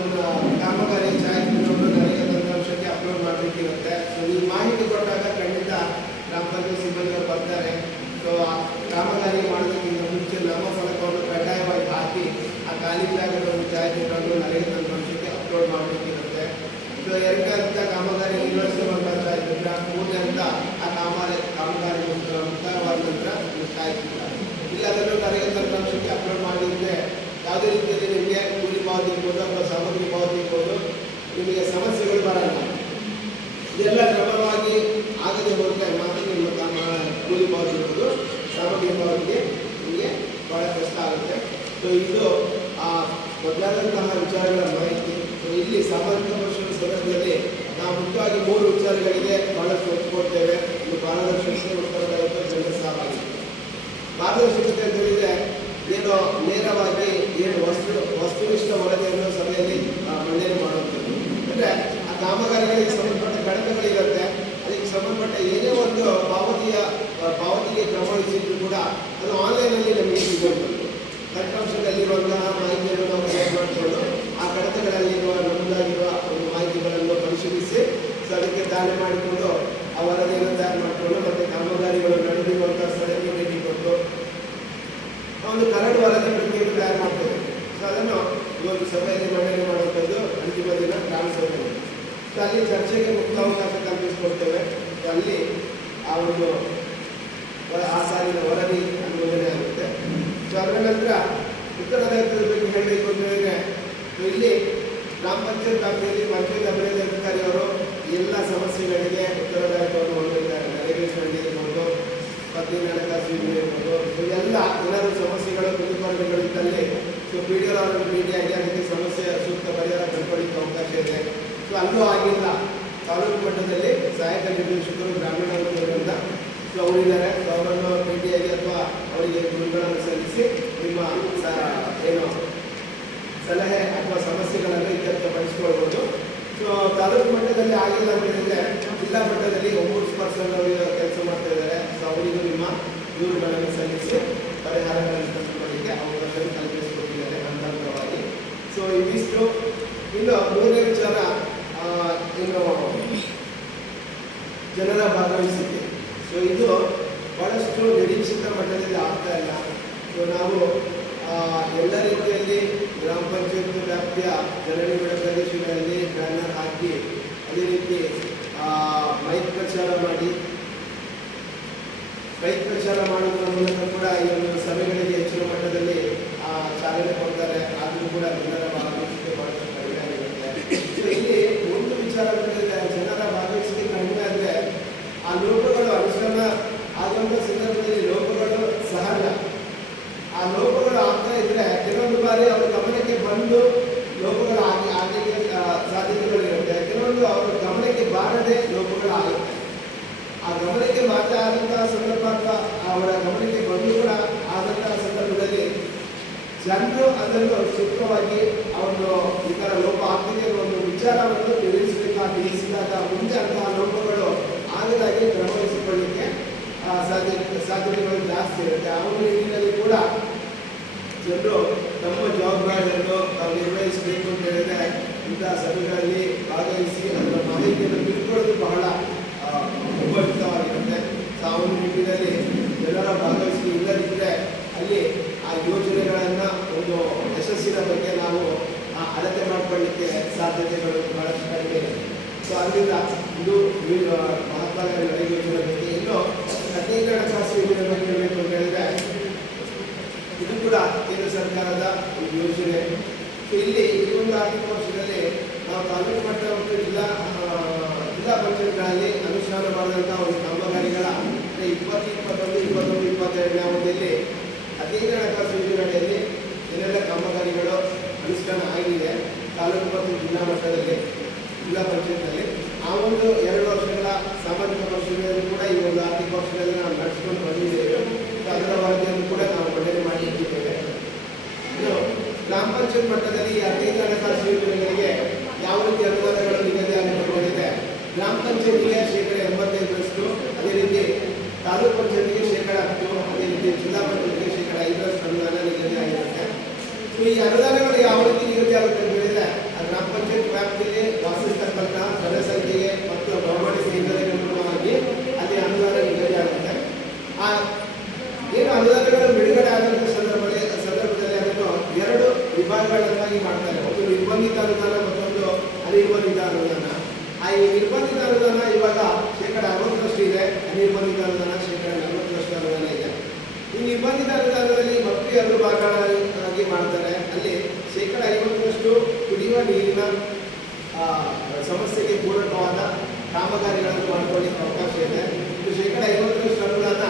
ಕಾಮಗಾರಿ ಛಾಯಾಚಿತ್ರವನ್ನು ನನಗೆ ತಂತ್ರಾಂಶಕ್ಕೆ ಅಪ್ಲೋಡ್ ಮಾಡಬೇಕಿರುತ್ತೆ. ಸೊ ಈ ಮಾಹಿತಿ ಕೊಟ್ಟಾಗ ಖಂಡಿತ ಗ್ರಾಮ ಪಂಚಾಯತ್ ಸಿಬ್ಬಂದಿಗಳು ಬರ್ತಾರೆ. ಸೊ ಆ ಕಾಮಗಾರಿ ಮಾಡೋದಕ್ಕಿಂತ ಮುಂಚೆ ನಾಮಫಲಕವನ್ನು ಕಡ್ಡಾಯವಾಗಿ ಹಾಕಿ ಆ ಖಾಲಿ ಜಾಗದ ಒಂದು ಛಾಯಾಚಿತ್ರವನ್ನು ನನಗೆ ತಂತ್ರಾಂಶಕ್ಕೆ ಅಪ್ಲೋಡ್ ಮಾಡಬೇಕಿರುತ್ತೆ. ಸೊ 2ನೇ ಹಂತ ಕಾಮಗಾರಿ ನಿರ್ವಹಿಸುವಂಥ ಛಾಯಾಚಿತ್ರ, 3ನೇ ಹಂತ ಆ ಕಾಮಗಾರಿ ಮುಕ್ತಾಯವಾದ ನಂತರ ಛಾಯಾಚಿತ್ರ. ಇಲ್ಲಿ ಅದನ್ನು ನನಗೆ ತಂತ್ರಾಂಶಕ್ಕೆ ಅಪ್ಲೋಡ್ ಮಾಡಿದ್ರೆ ಯಾವುದೇ ರೀತಿಯಲ್ಲಿ ನಿಮಗೆ ಕೂಲಿ ಪಾವತಿ ಇರ್ಬೋದು ಅಥವಾ ಸಾಮಗ್ರಿ ಪಾವತಿ ಇರ್ಬೋದು ನಿಮಗೆ ಸಮಸ್ಯೆಗಳು ಬರಲ್ಲ. ಇದೆಲ್ಲ ಕ್ರಮವಾಗಿ ಆಗದೆ ಹೋದರೆ ಮಾತ್ರ ನಿಮ್ಮ ಕೂಲಿ ಪಾವತಿ ಇರ್ಬೋದು, ಸಾಮಗ್ರಿ ಪಾವತಿಗೆ ನಿಮಗೆ ಭಾಳ ಕಷ್ಟ ಆಗುತ್ತೆ. ಸೊ ಇದು ಆ ಮೊದಲಾದಂತಹ ವಿಚಾರಗಳ ಮಾಹಿತಿ. ಸೊ ಇಲ್ಲಿ ಸಾಮಾಜಿಕ ವರ್ಷದ ಸಂದರ್ಭದಲ್ಲಿ ನಾವು ಮುಖ್ಯವಾಗಿ 3 ವಿಚಾರಗಳಿಗೆ ಬಹಳಷ್ಟು ಒತ್ತು ಕೊಡ್ತೇವೆ. ಒಂದು ಪಾರದರ್ಶಕತೆ, ಉತ್ತರದಾಯಿತ್ವ, ಜನಸಾಮಾನ್ಯ. ಪಾರದರ್ಶಕತೆ ಅಂತ ಹೇಳಿದರೆ ಏನು ನೇರವಾಗಿ ಏನು ವಸ್ತುನಿಷ್ಠ ವರದಿಯನ್ನು ಸಭೆಯಲ್ಲಿ ಮಂಡನೆ ಮಾಡುವಂಥದ್ದು. ಅಂದರೆ ಆ ಕಾಮಗಾರಿಗಳಿಗೆ ಸಂಬಂಧಪಟ್ಟ ಕಡತಗಳಿರುತ್ತೆ, ಅದಕ್ಕೆ ಸಂಬಂಧಪಟ್ಟ ಏನೇ ಒಂದು ಪಾವತಿಗೆ ಕ್ರಮ ವಹಿಸಿದ್ರು ಕೂಡ ಅದು ಆನ್ಲೈನಲ್ಲಿ ನಮಗೆ ಸಿಗುವಂಥದ್ದು. ತಂತ್ರಾಂಶದಲ್ಲಿರುವಂತಹ ಮಾಹಿತಿಯನ್ನು ನಾವು ಕಲೆಕ್ಟ್ ಮಾಡಿಕೊಂಡು ಆ ಕಡತಗಳಲ್ಲಿರುವ ನಮ್ಮದಾಗಿರುವ ಒಂದು ಮಾಹಿತಿಗಳನ್ನು ಪರಿಶೀಲಿಸಿ ಸೊ ಅದಕ್ಕೆ ತಾಳೆ ಮಾಡಿಕೊಂಡು ಆ ವರದಿಯನ್ನು ತಯಾರು ಮಾಡಿಕೊಂಡು ಮತ್ತು ಕಾಮಗಾರಿಗಳು ನಡೆದಿರುವಂಥ ಸ್ಥಳಕ್ಕೆ ಭೇಟಿ ಕೊಟ್ಟು ಒಂದು ಕರಡು ವರದಿ ಪ್ರತಿಯನ್ನು ತಯಾರು ಮಾಡ್ತೇವೆ. ಸೊ ಅದನ್ನು ಒಂದು ಸಭೆಯಲ್ಲಿ ಮಂಡನೆ ಮಾಡುವಂಥದ್ದು ಅಂತಿಮ ದಿನ ಗ್ರಾಮ ಸಭೆಯಲ್ಲಿ. ಸೊ ಅಲ್ಲಿ ಚರ್ಚೆಗೆ ಮುಕ್ತ ಅವಕಾಶ ಕಲ್ಪಿಸಿಕೊಡ್ತೇವೆ. ಸೊ ಅಲ್ಲಿ ಆ ಒಂದು ಆ ಸಾಲಿನ ವರದಿ ಅನುಮೋದನೆ ಆಗುತ್ತೆ. ಸೊ ಅದರ ನಂತರ ಉತ್ತರದಾಯಿತ್ವದ ಬಗ್ಗೆ ಹೇಳಬೇಕು ಅಂತ ಹೇಳಿದರೆ ಇಲ್ಲಿ ಗ್ರಾಮ ಪಂಚಾಯತ್ ವ್ಯಾಪ್ತಿಯಲ್ಲಿ ಪಂಚಾಯತ್ ಅಭಿವೃದ್ಧಿ ಅಧಿಕಾರಿ ಅವರು ಎಲ್ಲ ಸಮಸ್ಯೆಗಳಿಗೆ ಉತ್ತರದಾಯಿತ್ವವನ್ನು ಹೊಂದಿದ್ದಾರೆ. ನರೇಗೇಶ್ವರಿ ಇರ್ಬೋದು, ಪತ್ನಿ ಹಣಕಾಸು ಯೋಜನೆ ಇರ್ಬೋದು, ಇವೆಲ್ಲ ಏನಾದರೂ ಸಮಸ್ಯೆಗಳು ಕುಂದುಕೊರತೆಗಳಿದ್ದಲ್ಲಿ ಸೊ PDO ಅವರನ್ನು ಭೇಟಿಯಾಗಿ ಅದಕ್ಕೆ ಸಮಸ್ಯೆ ಸೂಕ್ತ ಪರಿಹಾರ ಕಂಡುಕೊಳ್ಳಿಕ್ಕೆ ಅವಕಾಶ ಇದೆ. ಸೊ ಅಲ್ಲೂ ಆಗಿಲ್ಲ. ತಾಲೂಕು ಮಟ್ಟದಲ್ಲಿ ಸಹಾಯಕ ನಿರ್ದೇಶಕರು ಗ್ರಾಮೀಣಾಭಿವೃದ್ಧಿಯಿಂದ ಸೊ ಅವರಿದ್ದಾರೆ. ಸೊ ಅವರನ್ನು ಭೇಟಿಯಾಗಿ ಅಥವಾ ಅವರಿಗೆ ದೂರುಗಳನ್ನು ಸಲ್ಲಿಸಿ ನಿಮ್ಮ ಏನು ಸಲಹೆ ಅಥವಾ ಸಮಸ್ಯೆಗಳನ್ನು ಇತ್ಯರ್ಥಪಡಿಸಿಕೊಳ್ಬೋದು. ಸೊ ತಾಲೂಕು ಮಟ್ಟದಲ್ಲಿ ಆಗಿಲ್ಲ ಅಂತಂದರೆ ಜಿಲ್ಲಾ ಮಟ್ಟದಲ್ಲಿ ombudsperson ಅವರು ಕೆಲಸ ಮಾಡ್ತಾ ಇದ್ದಾರೆ. ಸೊ ಅವರಿಗೂ ನಿಮ್ಮ ದೂರುಗಳನ್ನು ಸಲ್ಲಿಸಿ ಪರಿಹಾರಗಳನ್ನು ಕಂಡುಕೊಳ್ಳಲಿಕ್ಕೆ ಅವಕಾಶ ಕಲ್ಪಿಸಿಕೊಟ್ಟಿದ್ದಾರೆ ಹಂತವಾಗಿ. ಸೊ ಇದಿಷ್ಟು. ಇನ್ನು 3ನೇ ವಿಚಾರ, ಇನ್ನು ಜನರ ಭಾಗವಹಿಸಿದೆ. ಸೊ ಇದು ಬಹಳಷ್ಟು ನಿರೀಕ್ಷಿತ ಮಟ್ಟದಲ್ಲಿ ಆಗ್ತಾ ಇಲ್ಲ. ಸೊ ನಾವು ಎಲ್ಲ ರೀತಿಯಲ್ಲಿ ಗ್ರಾಮ ಪಂಚಾಯತ್ ವ್ಯಾಪ್ತಿಯ ಜನನಿಬಿಡ ಪ್ರದೇಶಗಳಲ್ಲಿ ಬ್ಯಾನರ್ ಹಾಕಿ, ಅದೇ ರೀತಿ ಮೈಕ್ ಪ್ರಚಾರ ಮಾಡುವುದರ ಮೂಲಕ ಕೂಡ ಈ ಒಂದು ಸಭೆಗಳಿಗೆ ಹೆಚ್ಚಿನ ಮಟ್ಟದಲ್ಲಿ ಚಾಲನೆ ಕೊಡ್ತಾರೆ. ಆದರೂ ಕೂಡ ಜನರ ಭಾಗವಹಿಸಿಕೆ ಬಹಳಷ್ಟು ಕಡಿಮೆ ಆಗಿರುತ್ತೆ. ಸೊ ಇಲ್ಲಿ ಒಂದು ವಿಚಾರ ಬಂದಿದೆ, ಜನರ ಭಾಗವಹಿಸಿಕೆ ಕಡಿಮೆ ಆದರೆ ಆ ಲೋಪಗಳು ಅನುಷ್ಠಾನ ಆಗುವಂಥ ಸಂದರ್ಭದಲ್ಲಿ ಲೋಪಗಳು ಸಹಜ. ಆ ಲೋಪಗಳು ಆಗ್ತಾ ಇದ್ರೆ ಕೆಲವೊಂದು ಬಾರಿ ಅವರ ಗಮನಕ್ಕೆ ಬಂದು ಲೋಪಗಳು ಆಗಲಿಕ್ಕೆ ಸಾಧ್ಯತೆಗಳಿರುತ್ತೆ. ಕೆಲವೊಂದು ಅವರ ಗಮನಕ್ಕೆ ಬಾರದೆ ಲೋಪಗಳು ಆಗುತ್ತೆ. ಆ ಗಮನಕ್ಕೆ ಮಾತ್ರ ಆದಂತಹ ಸಂದರ್ಭ ಅಥವಾ ಅವರ ಗಮನಕ್ಕೆ ಬಂದು ಕೂಡ ಆದಂತಹ ಸಂದರ್ಭದಲ್ಲಿ ಜನರು ಅದನ್ನು ಸೂಕ್ತವಾಗಿ ಒಂದು ಈ ಥರ ಲೋಪ ಆಗ್ತಿದೆ ಅನ್ನೋ ಒಂದು ವಿಚಾರವನ್ನು ತಿಳಿಸಿದಾಗ ಮುಂದೆ ಅಂತಹ ಲೋಪಗಳು ಆಗದಾಗಿ ಕ್ರಮವಹಿಸಿಕೊಳ್ಳಲಿಕ್ಕೆ ಸಾಧ್ಯತೆಗಳು ಜಾಸ್ತಿ ಇರುತ್ತೆ. ಆ ಒಂದು ನಿಟ್ಟಿನಲ್ಲಿ ಕೂಡ ಜನರು ತಮ್ಮ ಜವಾಬ್ದಾರಿಯನ್ನು ತಾವು ನಿರ್ವಹಿಸಬೇಕು ಅಂತ ಹೇಳಿದ್ರೆ ಇಂತಹ ಸಭೆಗಳಲ್ಲಿ ಭಾಗವಹಿಸಿ ಅದರ ಮಾಹಿತಿಯನ್ನು ತಿಳ್ಕೊಳ್ಳೋದು ಬಹಳ ಉಪಯುಕ್ತವಾಗಿರುತ್ತೆ. ಆ ಒಂದು ನಿಟ್ಟಿನಲ್ಲಿ ಜನರ ಭಾಗವಹಿಸಿ ಇಲ್ಲದಿದ್ದರೆ ಅಲ್ಲಿ ಆ ಯೋಜನೆಗಳನ್ನು ಒಂದು ಯಶಸ್ಸಿನ ಬಗ್ಗೆ ನಾವು ಅಳತೆ ಮಾಡಿಕೊಳ್ಳಲಿಕ್ಕೆ ಸಾಧ್ಯತೆಗಳು ಬಹಳಷ್ಟು ಕಡಿಮೆ ಇದೆ. ಸೊ ಅದರಿಂದ ಇದು ಮಹಾತ್ಮ ಗಾಂಧಿ ನರೇಗಾ ಯೋಜನೆ ಬಗ್ಗೆ ಇನ್ನು 15 ಹಣಕಾಸು ಯೋಜನೆ ಬಗ್ಗೆ ಹೇಳಬೇಕು ಅಂತ ಹೇಳಿದ್ರೆ ಇದು ಕೂಡ ಕೇಂದ್ರ ಸರ್ಕಾರದ ಒಂದು ಯೋಜನೆ. ಸೊ ಇಲ್ಲಿ ಈ ಒಂದು ಆರ್ಥಿಕ ವರ್ಷದಲ್ಲಿ ನಾವು ತಾಲೂಕು ಮಟ್ಟ ಮತ್ತು ಜಿಲ್ಲಾ ಪಂಚಾಯತ್ಗಳಲ್ಲಿ ಅನುಷ್ಠಾನ ಮಾಡಿದಂತಹ ಒಂದು ಕಾಮಗಾರಿಗಳ 2021-22 ಅವಧಿಯಲ್ಲಿ 15 ಹಣಕಾಸು ಯೋಜನೆಯಲ್ಲಿ ಏನೆಲ್ಲ ಕಾಮಗಾರಿಗಳು ಅನುಷ್ಠಾನ ಆಗಿದೆ ತಾಲೂಕು ಮತ್ತು ಜಿಲ್ಲಾ ಮಟ್ಟದಲ್ಲಿ ಜಿಲ್ಲಾ ಪಂಚಾಯತ್ನಲ್ಲಿ. ಆ ಒಂದು 2 ವರ್ಷಗಳ ಸಾಮಾಜಿಕ ವರ್ಷಗಳಲ್ಲಿ ಕೂಡ ಈ ಒಂದು ಆರ್ಥಿಕ ವರ್ಷದಲ್ಲಿ ನಾವು ನಡೆಸಿಕೊಂಡು ಬಂದಿದ್ದೇವೆ. ಅದರ ವರದಿಯನ್ನು ಕೂಡ ನಾವು ಮಂಡನೆ ಮಾಡಿದ್ದೇವೆ. ಇನ್ನು ಗ್ರಾಮ ಪಂಚಾಯತ್ ಮಟ್ಟದಲ್ಲಿ ಈ 15 ಹಣಕಾಸು ಯೋಜನೆಗಳಿಗೆ ಯಾವ ರೀತಿ ಅನುದಾನಗಳು ನಿಗದಿ ಆಗಿಕೊಂಡಿದೆ. ಗ್ರಾಮ ಪಂಚಾಯತಿಗೆ 85%, ಅದೇ ರೀತಿ ತಾಲೂಕು ಪಂಚಾಯತಿಗೆ 10%, ಅದೇ ರೀತಿ ಜಿಲ್ಲಾ ಪಂಚಾಯತಿಗೆ 5% ಅನುದಾನ ನಿಗದಿ ಆಗಿರುತ್ತೆ. ಸೊ ಈ ಅನುದಾನಗಳು ಯಾವ ರೀತಿ ನಿಗದಿ ಆಗುತ್ತೆ ಅಂತ ಹೇಳಿದ್ರೆ ಗ್ರಾಮ ಪಂಚಾಯತ್ ವ್ಯಾಪ್ತಿಯಲ್ಲಿ ವಾಸಿಸ್ತಕ್ಕಂಥ ಜನಸಂಖ್ಯೆಗೆ ಮತ್ತು ಬರವಣಿಗೆ ಕೇಂದ್ರಕ್ಕೆ ಅನುಗುಣವಾಗಿ ಅಲ್ಲಿ ಅನುದಾನ ನಿಗದಿ ಆಗುತ್ತೆ. ಆ ಏನು ಅನುದಾನಗಳು ಬಿಡುಗಡೆ ಆದಂಥ ಸಂದರ್ಭದಲ್ಲಿ ಅದನ್ನು 2 ವಿಭಾಗಗಳನ್ನಾಗಿ ಮಾಡ್ತಾರೆ. ಒಂದು ನಿರ್ಬಂಧಿತ ಅನುದಾನ, ಮತ್ತೊಂದು ಅನಿರ್ಬಂಧಿತ ಅನುದಾನ. ಆ ಈ ನಿರ್ಬಂಧಿತ ಅನುದಾನ ಇವಾಗ 60% ಇದೆ, ಅನಿರ್ಬಂಧಿತ ಅನುದಾನ 40% ಅನುದಾನ ಇದೆ. ಈ ನಿರ್ಬಂಧಿತ ಅನುದಾನದಲ್ಲಿ ಮತ್ತೆ 2 ಭಾಗಗಳಾಗಿ ಮಾಡ್ತಾರೆ. ಅಲ್ಲಿ 50% ಕುಡಿಯುವ ನೀರಿನ ಸಮಸ್ಯೆಗೆ ಪೂರಕವಾದ ಕಾಮಗಾರಿಗಳನ್ನು ಮಾಡಿಕೊಳ್ಳಿಕ್ಕೆ ಅವಕಾಶ ಇದೆ. ಇದು 50% ಅನುದಾನ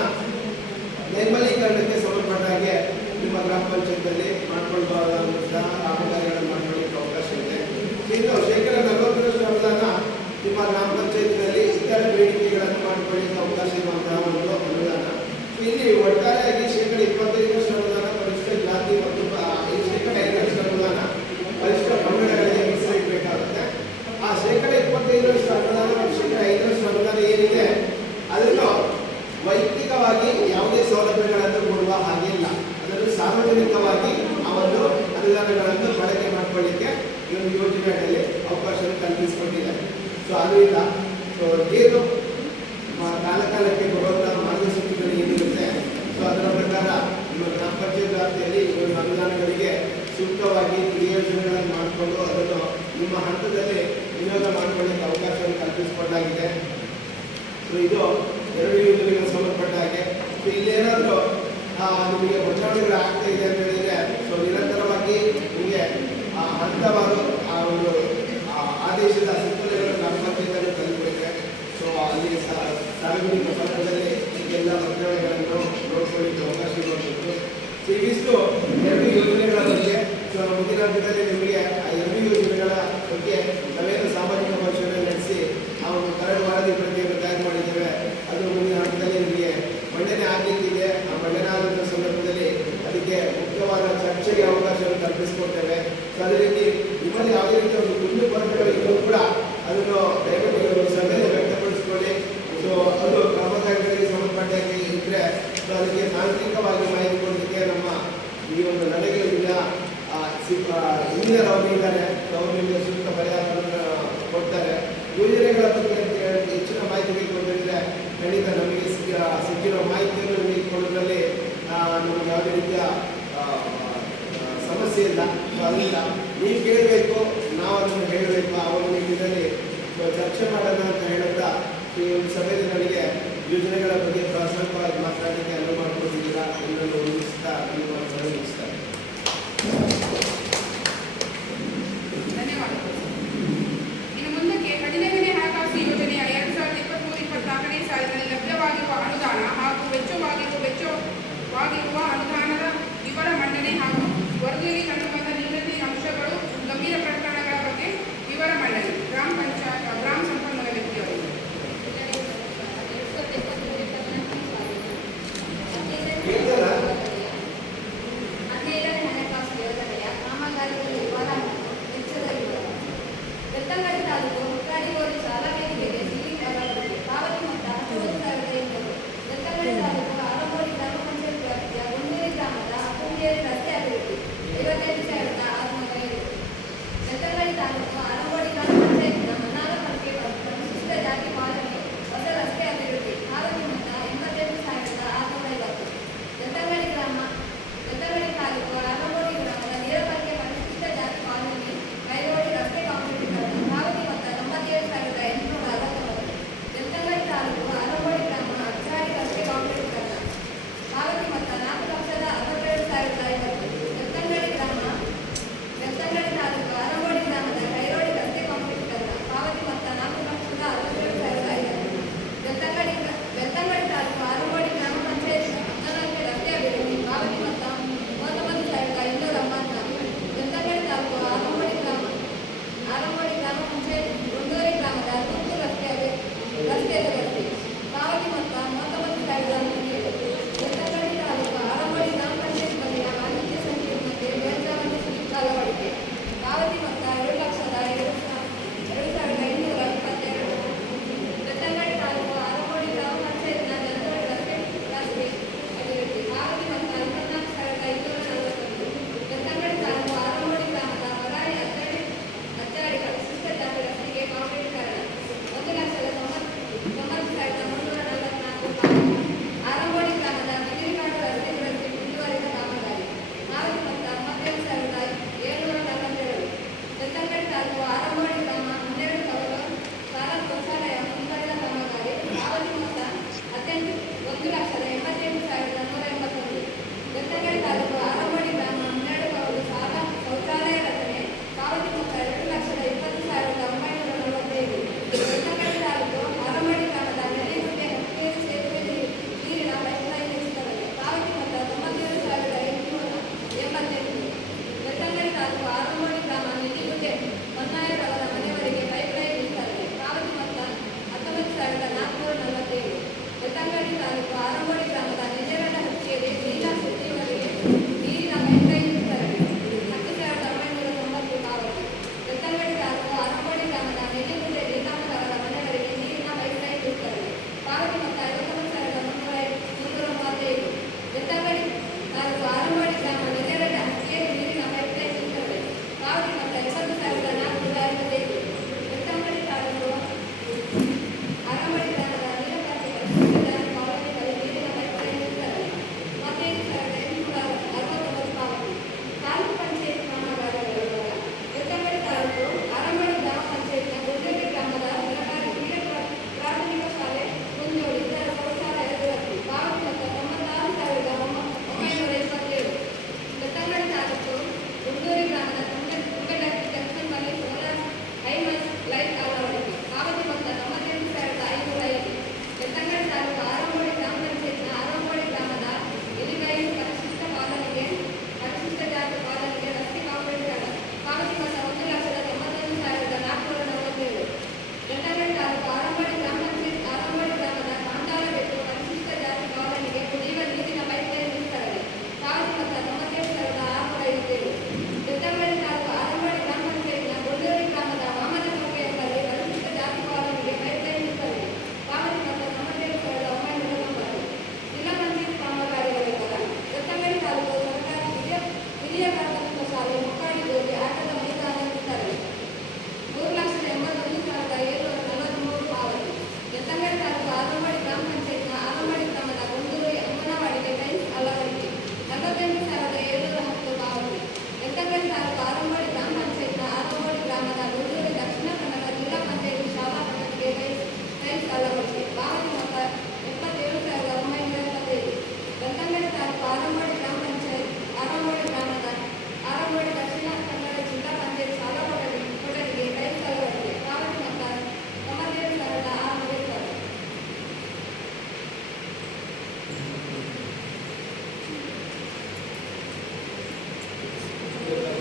ನೈರ್ಮಲೀಕರಣಕ್ಕೆ ಸಂಬಂಧಪಟ್ಟ ಹಾಗೆ ನಿಮ್ಮ ಗ್ರಾಮ ಪಂಚಾಯತ್ನಲ್ಲಿ ಮಾಡಿಕೊಳ್ಳಬಹುದಾದಂತಹ ಕಾಮಗಾರಿಗಳನ್ನು ಮಾಡಿಕೊಳ್ಳಿಕ್ಕೆ ಅವಕಾಶ ಇದೆ. ಇನ್ನು 40% ಅನುದಾನ ನಿಮ್ಮ ಗ್ರಾಮ ಪಂಚಾಯತ್ನಲ್ಲಿ ಇತರ ಬೇಡಿಕೆಗಳನ್ನು ಮಾಡಿಕೊಳ್ಳಿಕ್ಕೆ ಅವಕಾಶ ಇರುವಂತಹ ಒಂದು ಅನುದಾನ. ಇಲ್ಲಿ ಒಟ್ಟಾರೆಯಾಗಿ 25% ಅನುದಾನ ಪರಿಷ್ಠ ಜಾತಿ ಮತ್ತು 5% ಅನುದಾನ ಪರಿಷ್ಠ ಪಂಗಡಗಳಿಗೆ ಮೀಸಲಿಡಬೇಕಾಗುತ್ತೆ. ಆ 25% ಅನುದಾನ ಮತ್ತು 5% ಅನುದಾನ ಏನಿದೆ ಅದನ್ನು ವೈಯಕ್ತಿಕವಾಗಿ ಯಾವುದೇ ಸೌಲಭ್ಯಗಳನ್ನು ಕೊಡುವ ಹಾಗಿಲ್ಲ. ಅದನ್ನು ಸಾರ್ವಜನಿಕವಾಗಿ ಆ ಒಂದು ಅನುದಾನಗಳನ್ನು ಬಳಕೆ ಮಾಡಿಕೊಳ್ಳಿಕ್ಕೆ ಈ ಒಂದು ಯೋಜನೆಯಲ್ಲಿ ಅವಕಾಶ ಕಲ್ಪಿಸಿಕೊಂಡಿದೆ. ಸೊ ಅದರಿಂದ ಏನು ಕಾಲಕಾಲಕ್ಕೆ ಬರುವಂತಹ ಮಾರ್ಗಸೂಚಿಗಳು ಏನಿರುತ್ತೆ, ಸೊ ಅದರ ಪ್ರಕಾರ ನಿಮ್ಮ ಗ್ರಾಮ ಪಂಚಾಯತ್ ವ್ಯಾಪ್ತಿಯಲ್ಲಿ ಈ ಒಂದು ಅನುದಾನಗಳಿಗೆ ಸೂಕ್ತವಾಗಿ ಕ್ರಿಯೋಜನೆಗಳನ್ನು ಮಾಡಿಕೊಂಡು ಅದನ್ನು ನಿಮ್ಮ ಹಂತದಲ್ಲಿ ವಿನಿಯೋಗ ಮಾಡಿಕೊಳ್ಳಿಕ್ಕೆ ಅವಕಾಶವನ್ನು ಕಲ್ಪಿಸಿಕೊಳ್ಳಲಾಗಿದೆ. ಸೊ ಇದು 2 ಯೋಜನೆಗಳಿಗೆ ಸಂಬಂಧಪಟ್ಟ ಹಾಗೆ. ಸೊ ಇಲ್ಲೇನಾದರೂ ನಿಮಗೆ ಬದಲಾವಣೆಗಳು ಆಗ್ತಾ ಇದೆ ಅಂತ ಹೇಳಿದರೆ ಸೊ ನಿರಂತರವಾಗಿ ನಿಮಗೆ ಹಂತವಾರು ಆ ಒಂದು ಆದೇಶದ ಸುತ್ತೋಲೆಗಳು ಗ್ರಾಮ ಪಂಚಾಯತ್ನಲ್ಲಿ ತಂದುಕೊಡುತ್ತೆ. ಸೊ ಅಲ್ಲಿ ಸಾರ್ವಜನಿಕ ಪತ್ರದಲ್ಲಿ ಈಗೆಲ್ಲ ಬದಲಾವಣೆಗಳನ್ನು ನೋಡ್ಕೊಳ್ಳಿಕ್ಕೆ ಅವಕಾಶ ಇರುವಂಥದ್ದು. ಸೊ ಇವಿಷ್ಟು 2 ಯೋಜನೆಗಳ ಬಗ್ಗೆ. ಸೊ ಮುಂದಿನ ಹಂತದಲ್ಲಿ ನಿಮಗೆ ಆ 2 ಯೋಜನೆಗಳ ಬಗ್ಗೆ ನಾವೇನು ಸಾಮಾಜಿಕ ಪರಿಶೀಲನೆ ನಡೆಸಿ ಆ ಒಂದು ಕರಡು ವರದಿ ಪ್ರತಿಯನ್ನು ತಯಾರು ಮಾಡಿದ್ದೇವೆ. ಅದು ಮುಂದಿನ ಹಂತದಲ್ಲಿ ನಿಮಗೆ ಮಂಡನೆ ಆಗಲಿಕ್ಕಿದೆ. ಆ ಮಂಡನೆ ಆದಂಥ ಸಂದರ್ಭದಲ್ಲಿ ಅದಕ್ಕೆ ಮುಖ್ಯವಾದ ಚರ್ಚೆಗೆ ಅವಕಾಶವನ್ನು ಕಲ್ಪಿಸಿಕೊಡ್ತೇವೆ. ಸೊ ಅದೇ ರೀತಿ ನಿಮ್ಮಲ್ಲಿ ಯಾವುದೇ ರೀತಿಯ ಒಂದು ಕುಂದು ಕೊರತೆಗಳಿದ್ದರೂ ಕೂಡ ಅದನ್ನು ದಯವಿಟ್ಟು ಸಭೆಯಲ್ಲಿ ವ್ಯಕ್ತಪಡಿಸಿಕೊಳ್ಳಿ. ಸೊ ಅದು ಕಾಮಗಾರಿಗಳಿಗೆ ಸಂಬಂಧಪಟ್ಟಾಗಿ ಇದ್ದರೆ ಸೊ ಅದಕ್ಕೆ ತಾಂತ್ರಿಕವಾಗಿ ಮಾಹಿತಿ ಕೊಡಲಿಕ್ಕೆ ನಮ್ಮ ಈ ಒಂದು ನಡೆಗಳಿಂದ ಇಂಜಿನಿಯರ್ ಅವರು ಇದ್ದಾರೆ. ಅವರು ನಿಮಗೆ ಸೂಕ್ತ ಪರಿಹಾರವನ್ನು ಕೊಡ್ತಾರೆ. ಯೋಜನೆಗಳ ಬಗ್ಗೆ ಹೆಚ್ಚಿನ ಮಾಹಿತಿ ಕೊಡ್ತಾರೆ. ಬಂದಿಲ್ಲ. ನೀವು ಕೇಳಬೇಕು, ನಾವು ಅದನ್ನು ಹೇಳಬೇಕು. ಅವರು ಇದರಲ್ಲಿ ಚರ್ಚೆ ಮಾಡೋಣ ಅಂತ ಹೇಳುತ್ತಾ ಈ ಒಂದು ಸಭೆಯಲ್ಲಿ ನನಗೆ ಯೋಜನೆಗಳ ಬಗ್ಗೆ ಪ್ರಾಸಂಗಿಕವಾಗಿ ಮಾತನಾಡಲಿಕ್ಕೆ ಅನುವು ಮಾಡಿಕೊಟ್ಟಿದ್ದೀರಾ ಎಂದು ಊಹಿಸ್ತಾ ಈ ಮಾತನ್ನು ಮುಗಿಸ್ತಾರೆ. ಧನ್ಯವಾದಗಳು. ಇನ್ನು ಮುಂದಕ್ಕೆ 15ನೇ ಹಣಕಾಸು ಯೋಜನೆಯ 2023-24ನೇ ಸಾಲಿನಲ್ಲಿ ಲಭ್ಯವಾಗಿರುವ ಅನುದಾನ ಹಾಗೂ ವೆಚ್ಚವಾಗಿರುವ ಅನುದಾನದ ವಿವರ ಮಂಡನೆ ಹಾಗೂ ವರದಿಯಲ್ಲಿ ಕಂಡುಬಂದ ನ್ಯೂನತೆ ಅಂಶಗಳು, ಗಂಭೀರ ಪ್ರಕರಣಗಳ ಬಗ್ಗೆ ವಿವರ ಮಂಡನೆ ಗ್ರಾಮ ಸಂಪನ್ಮೂಲ ವ್ಯಕ್ತಿಯವರು.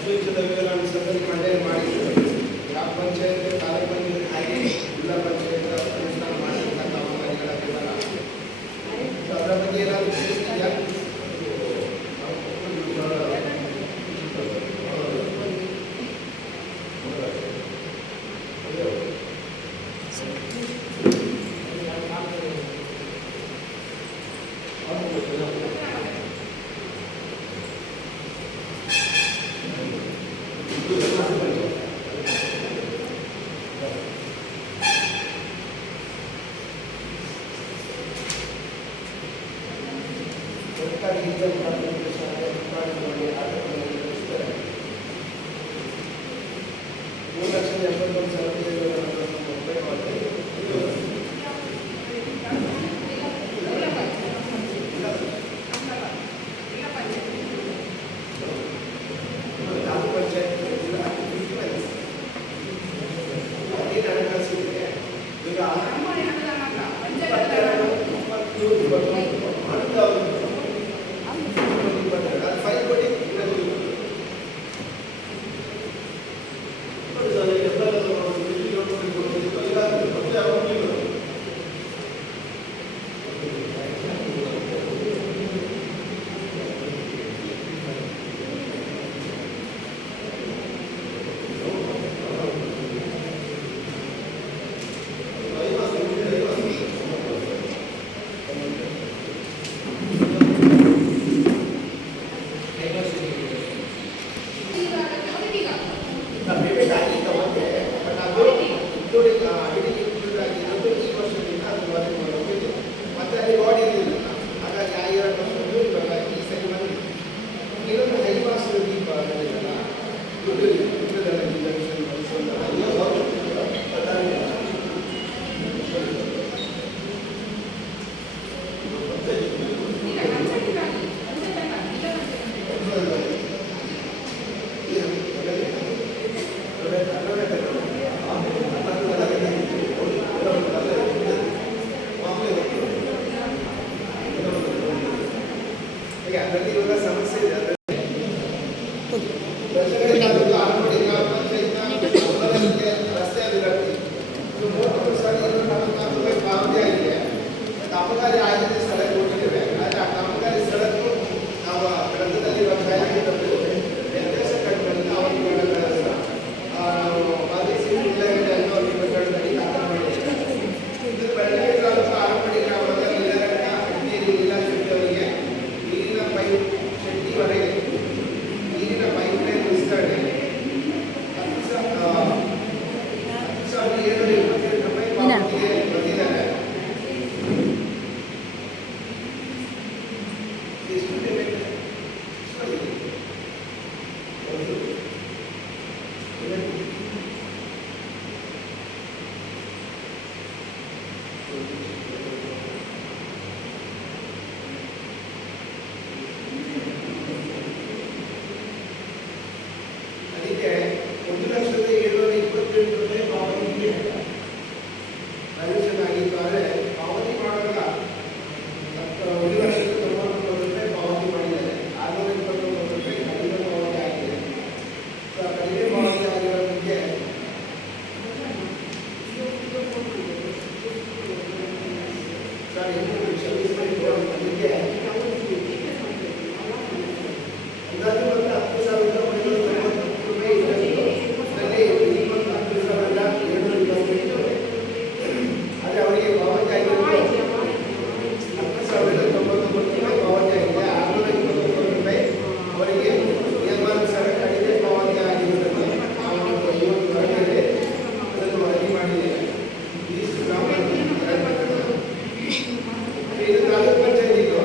ವೆಚ್ಚದ ವಿವರಾಂಶದಲ್ಲಿ ಮಂಡನೆ ಮಾಡಿದ್ರು. ಗ್ರಾಮ ಪಂಚಾಯತ್, ತಾಲೂಕು ಪಂಚಾಯತ್ ಹಾಗೆ ಜಿಲ್ಲಾ ಪಂಚಾಯತ್ ಅನುಷ್ಠಾನ ಮಾಡಿರ್ತಕ್ಕಂಥ ಕಾಮಗಾರಿಗಳ ವಿವರ. ಅದರ ಬಗ್ಗೆ ಏನಾದರೂ ತಿಳಿಸ್ತೀಯಾ? ಸರ್ಕಾರಿ ಹಿರಿಯ ಪ್ರಾಥಮಿಕ ಶಾಲೆ ಅಧಿಕಾರಿಗಳಿಗೆ ಆಟಗಳಲ್ಲಿ ನಡೆಸುತ್ತಾರೆ. 3,71,750 ರೂಪಾಯಿ ತಾಲೂಕು ಪಂಚಾಯತ್ ಜಿಲ್ಲಾ ಏನು ಹಣಕಾಸು ಇದೆ ಈಗ 1,728 ರೂಪಾಯಿ ಪಾವತಿ ಆಗಿದ್ದಾರೆ. ಪಾವತಿ ಮಾಡುವಾಗ 1,90,90 ರೂಪಾಯಿ ಪಾವತಿ ಮಾಡಿದ್ದಾರೆ. 629 ರೂಪಾಯಿ ಕಡಿಮೆ ಪಾವತಿ ಆಗಿದೆ. ಕಡಿಮೆ ಪಾವತಿ ಆಗಿರೋ ಬಗ್ಗೆ ಸರ್ ಇನ್ನೊಂದು ಕ್ಷಮಿಸಬೇಕು. ಅದಕ್ಕೆ ಅಂದಾಜು ಒಂದು 10,990 ರೂಪಾಯಿ ಇರಬೇಕು. ಅದರಲ್ಲಿ ಇನ್ನೊಂದು 10,728 ಆದರೆ ಅವರಿಗೆ ಪಾವತಿ ಆಗಿರೋದು 10,099 ರೂಪಾಯಿ ಪಾವತಿ ಆಗಿದೆ. 629 ರೂಪಾಯಿ ಅವರಿಗೆ ನಿಯಮಾನುಸಾರ ಕಡಿಮೆ ಪಾವತಿ ಆಗಿರುವುದನ್ನು ನಾವು ಇವತ್ತು ಹೊರಗಡೆ ಅದನ್ನು ವರದಿ ಮಾಡಿದ್ದೇವೆ. ಇದು ತಾಲೂಕು ಪಂಚಾಯತಿಗೂ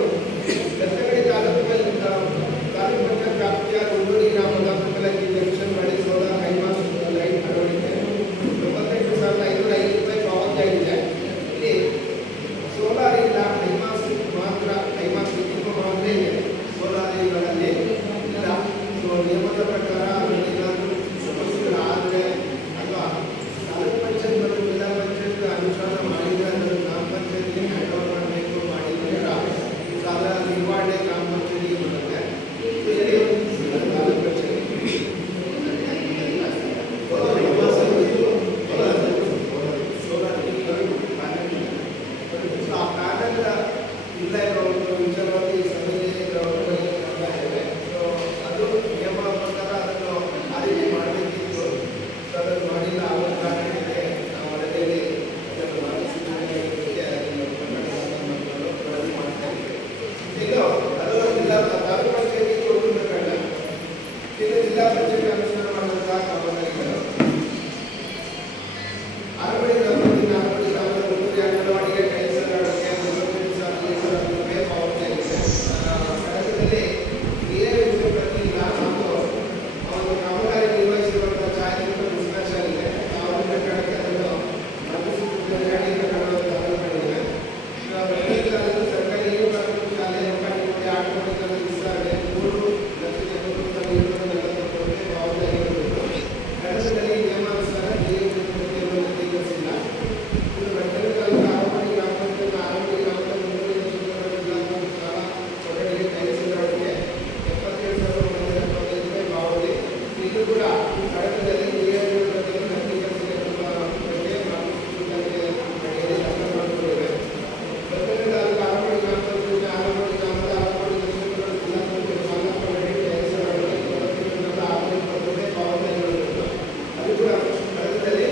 ಸೊ ಆ ಪ್ಯಾನಲ್ ಇಲ್ಲ ಇರೋ ಒಂದು ವಿಚಾರವಾಗಿ ಈ ಸಭೆಯಲ್ಲಿ ಒಳಗಡೆ ಮಾಡ್ತಾ ಇದ್ದೇವೆ. ಸೊ ಅದು ನಿಯಮ ಪ್ರಕಾರ ಅದನ್ನು ಆ ರೀತಿ ಮಾಡಬೇಕಿತ್ತು. ಸೊ ಅದನ್ನು ಮಾಡಿಲ್ಲ. ಆ ಒಂದು ಕಾರಣಕ್ಕೆ ನಾವು ವರದಿಯಲ್ಲಿ ಅದನ್ನು ಮಾರ್ಗಸೂಚಿಗಳಿಗೆ ಅದನ್ನು ವರದಿ ಮಾಡ್ತಾ ಇದ್ದೇವೆ. ಇನ್ನು ಅದು ಜಿಲ್ಲಾ ತಾಲೂಕು ಪಂಚಾಯತಿಗೆ ಹೋಗುವ ಕಾರಣ ಇನ್ನು ಜಿಲ್ಲಾ ಪಂಚಾಯತ್ ಅನುಷ್ಠಾನ ಮಾಡುವಂತಹ ಕಾಮಗಾರಿಗಳು ಆರಬಡಿ ಗ್ರಾಮದ ಮುನ್ನೂರು ಅಂಗನವಾಡಿಗೆ ಟೈಲ್ಸ್ ಅಳವಡಿಕೆ, 35,000 ರೂಪಾಯಿ ಪಾವತಿ ಆಗಿದೆ. ಕಡತದಲ್ಲಿ ಕ್ರಿಯೆ ಪ್ರತಿ ಹಾಗೂ ಒಂದು ಕಾಮಗಾರಿ ನಿರ್ವಹಿಸಿರುವಂತಹ ಛಾಯಾಚಿತ್ರ ಮಿಸ್ಮ್ಯಾಚ್ ಆಗಿದೆ. ಅವರ ಪ್ರಕರಣಕ್ಕೆ ಅದನ್ನು ಮಾರ್ಗಸೂಚಿಗಳಿಗೆ ಕಾರಣಗಳಿವೆ. ಸರ್ಕಾರಿ ಹಿರಿಯ ಪ್ರಾಥಮಿಕ ಶಾಲೆ ಹೆಬ್ಬಾಳಿನಲ್ಲಿ ಆಟೋಮೆಟಿಕಲ್ ವಿಸ್ತರಣೆ 3,70,740 ರೂಪಾಯಿ ಪಾವತಿ ಆಗಿರಬೇಕು. ಕಡತದಲ್ಲಿ ನಿಯಮಾನುಸಾರ ನಿರ್ವಹಿಸಿಲ್ಲ. ಇದು ಬೆಟ್ಟದ ತಾಲೂಕು ಆರಮಡಿ ಗ್ರಾಮ ಪಂಚಾಯತ್ ಆರಮಡಿ ಗ್ರಾಮದ 300 ಸಾಲ ಕೊಠಡಿಗೆ ಟೈಲ್ಸ್ ಅಳವಡಿಕೆ 77,175 ರೂಪಾಯಿ ಪಾವತಿ. ಇದು ಕೂಡ ಕಡತದಲ್ಲಿ ಕ್ರಿಯಾತ್ಮಕ ಪ್ರತಿ ಕೆಲಸಕ್ಕೆ ಮಾಡಿಕೊಂಡಿವೆ. ಬೆಟ್ಟದ ತಾಲೂಕು ಆರಮಡಿ ಗ್ರಾಮ ಪಂಚಾಯತ್ ಆರಮಡಿ ಗ್ರಾಮದ ಆರಮಡಿ ದಕ್ಷಿಣ ಜಿಲ್ಲಾ ಪಂಚಾಯತ್ ಸಾಲ ಕೊಠಡಿಗೆ ಟೈಲ್ಸ್ ಅಳವಡಿಕೆ 97,620 ರೂಪಾಯಿ ಪಾವತಿ ಆಗಿರಬೇಕು. ಅದು ಕೂಡ ಕಡತದಲ್ಲಿ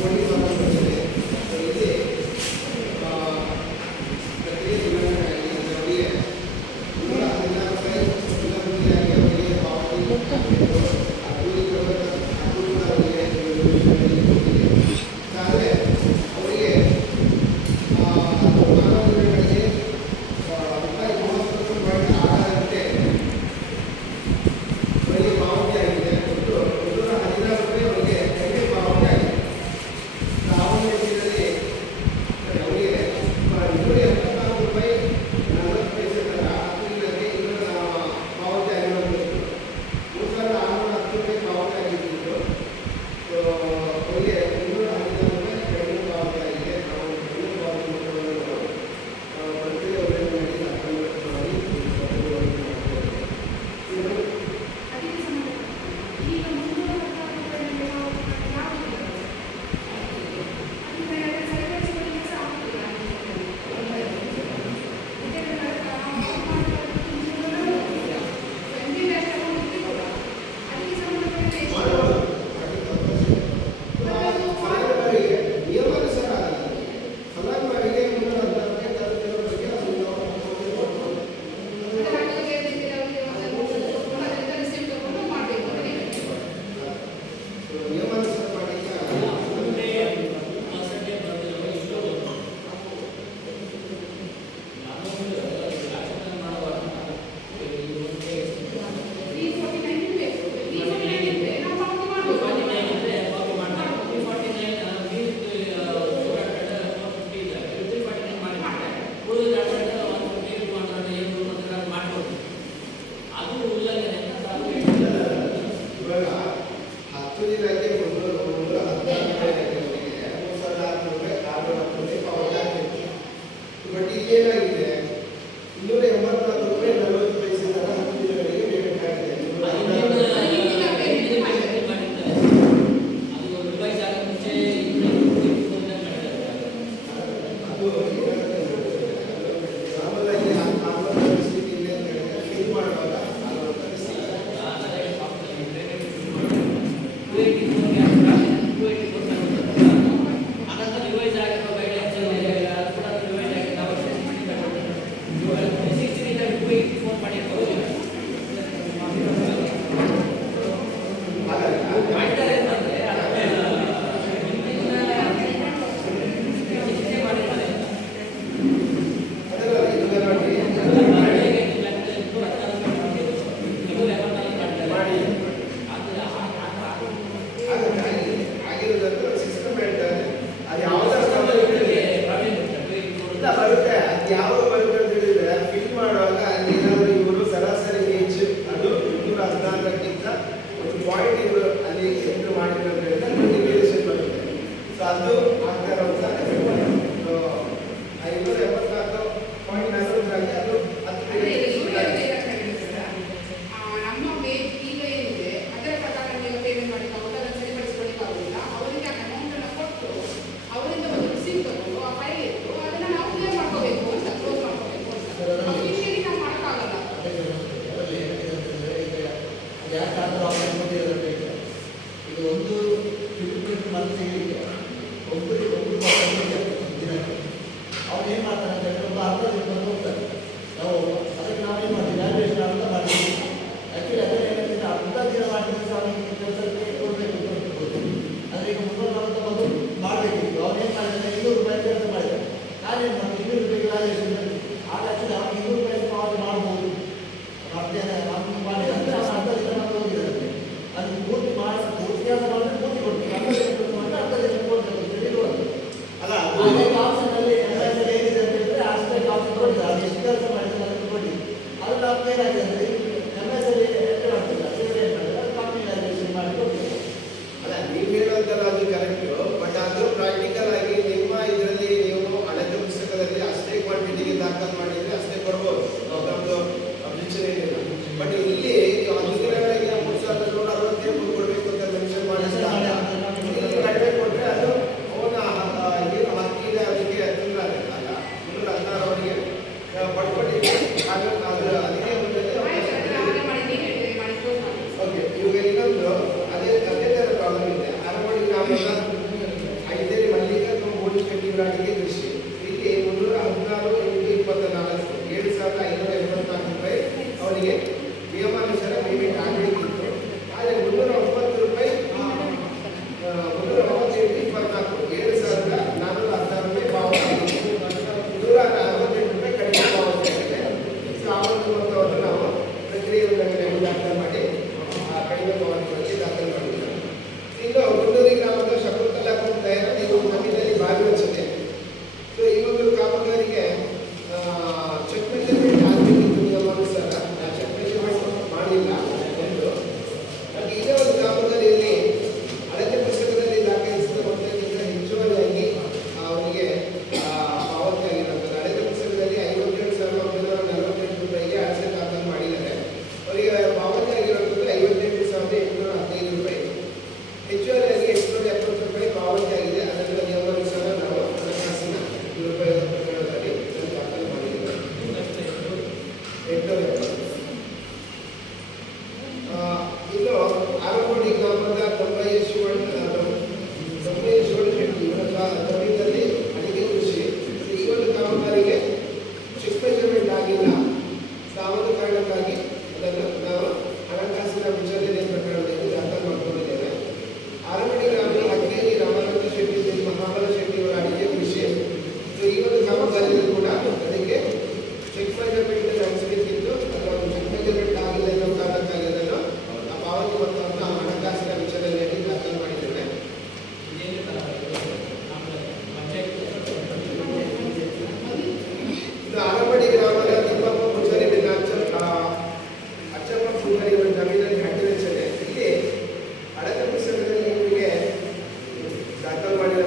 ಕೋಟಿ ರೂಪಾಯಿ ಬಂದಿದೆ. ಇಲ್ಲಿ ಪ್ರತಿ ಅವರಿಗೆ 116 ರೂಪಾಯಿ ವಿನಾಮೂಲ್ಯವಾಗಿ ಅವರಿಗೆ ಪಾವತಿ ಮಾಡಬೇಕು. ಆದರೆ ಅವರಿಗೆ ಫಲಾನುಭವಿಗಳಿಗೆ ರೂಪಾಯಿ 39.6 ಅವರಿಗೆ ಪಾವತಿ ಆಗಿದೆ. ಒಟ್ಟು 116 ರೂಪಾಯಿ ಅವರಿಗೆ ಕಡಿಮೆ ಪಾವತಿ ಆಗಿದೆ. ಸಾಮಾನ್ಯ ವೆಚ್ಚದಲ್ಲಿ ಅವರಿಗೆ 284 ರೂಪಾಯಿ 40 ಪೈಸೆ ತರ ಅಕ್ರಿಲಕ್ಕೆ ಪಾವತಿ ಆಗಿರೋದು 3610 ರೂಪಾಯಿ ಪಾವತಿ ಆಗಿದ್ದು ಅವರಿಗೆ 216 ರೂಪಾಯಿ ಕಡಿಮೆ ಪಾವತಿ ಆಗಿದೆ. ನಾವು ಕಡಿಮೆ ಪಾವತಿ ಮೊತ್ತವನ್ನು ಪ್ರತಿ ಅವರಿಗೆ ಮಾಡಿ ಅಕೌಂಟ್ ಮಾಡಿ ಅದಕ್ಕೆ ಸಂಬಂಧ ಈಗ 316 ಅದಕ್ಕೆ ಸರಿಪಡಿಸಿಕೊಳ್ಳಿಕ್ಕೆ ಸಹ ಆಗುತ್ತಿಲ್ಲ. ಅದಕ್ಕೆ ಸಂಬಂಧಪಟ್ಟ ಫಲಾನುಭವಿಗೆ ನಿಯಮಾನುಸಾರ ಆಗಲ್ಲ. ಫಲಾನುಭವಿಗೆ 316 ರೂಪಾಯಿ ತಲುಪಿರೋ ಬಗ್ಗೆ ನಿಯಮಾನುಸಾರ ಮಾಡಲಿಕ್ಕೆ ಆಗಲ್ಲ. ಇವಾಗ 10 ದಿನಕ್ಕೆ 316 ರೂಪಾಯಿ ಪಾವತಿ ಆಗ್ತೈತಿ. ಬಟ್ ಈಗ ಏನಾಗಿದೆ 284 ರೂಪಾಯಿ 40 ಪೈಸೆ ತರ 10 ದಿನಗಳಿಗೆ ಪೇಮೆಂಟ್ ಆಗಿದೆ. ಅದು ಸಾಮಾನ್ಯವಾಗಿ ಆ ಪರಿಸ್ಥಿತಿಯಿಂದ ಫಿಲ್ ಮಾಡುವಾಗ ಆ ಪರಿಸ್ಥಿತಿ ಆಗಿರೋದಂದ್ರೆ ಸಿಸ್ಟಮ್ ಹೇಳ್ತಾರೆ. ಅದು ಯಾವುದರ ಬರುತ್ತೆ, ಅದು ಯಾವುದು ಬರುತ್ತೆ ಅಂತ ಹೇಳಿದ್ರೆ ಫಿಲ್ ಮಾಡುವಾಗ ಏನಾದರೂ ಇವರು ಸರಾಸರಿ ಏಜ್ ಅದು 216ಕ್ಕಿಂತ ಒಂದು ಪಾಯಿಂಟ್ ಇವರು ಅಲ್ಲಿ ಎಂಟ್ರಿ ಮಾಡಿದ್ರು ಅಂತ ಹೇಳಿದ್ರೆ ವೇರಿಯೇಷನ್ ಬರುತ್ತೆ. ಸೊ ಅದು ಆಗ್ತಾ ಇರುವಂಥ 574.40 ಅದು 10 ನಮ್ಮ ವೇಜ್ ಈಗ ಏನಿದೆ ಅದರ ಪ್ರಕಾರ ನೀವು ಪೇಮೆಂಟ್ ಮಾಡಲಿಕ್ಕೆ ಆಗುವುದಿಲ್ಲ, ಸರಿಪಡಿಸಿಕೊಳ್ಳಿಕ್ಕೆ ಆಗುವುದಿಲ್ಲ. ಅವರಿಗೆ ಅಮೌಂಟ್ ಅನ್ನು ಕೊಟ್ಟು ಅವರಿಂದ ಒಂದು ರಿಸೀವ್ ತಗೊಂಡು ಆ ಫೈಲ್ ಇಟ್ಟು ಅದನ್ನು ನಾವು ಕ್ಲಿಯರ್ ಮಾಡ್ಕೋಬೇಕು ಅಂತ, ಕ್ಲೋಸ್ ಮಾಡ್ಕೋಬೇಕು ಅಂತ. ಅಫಿಷಿಯಲಿ ನಾವು ಮಾಡೋಕ್ಕಾಗಲ್ಲ. ಇದು ಒಂದು 50 ಮಂತ್ ಹೇಳಿಕೆ ಒಬ್ಬರಿಗೆ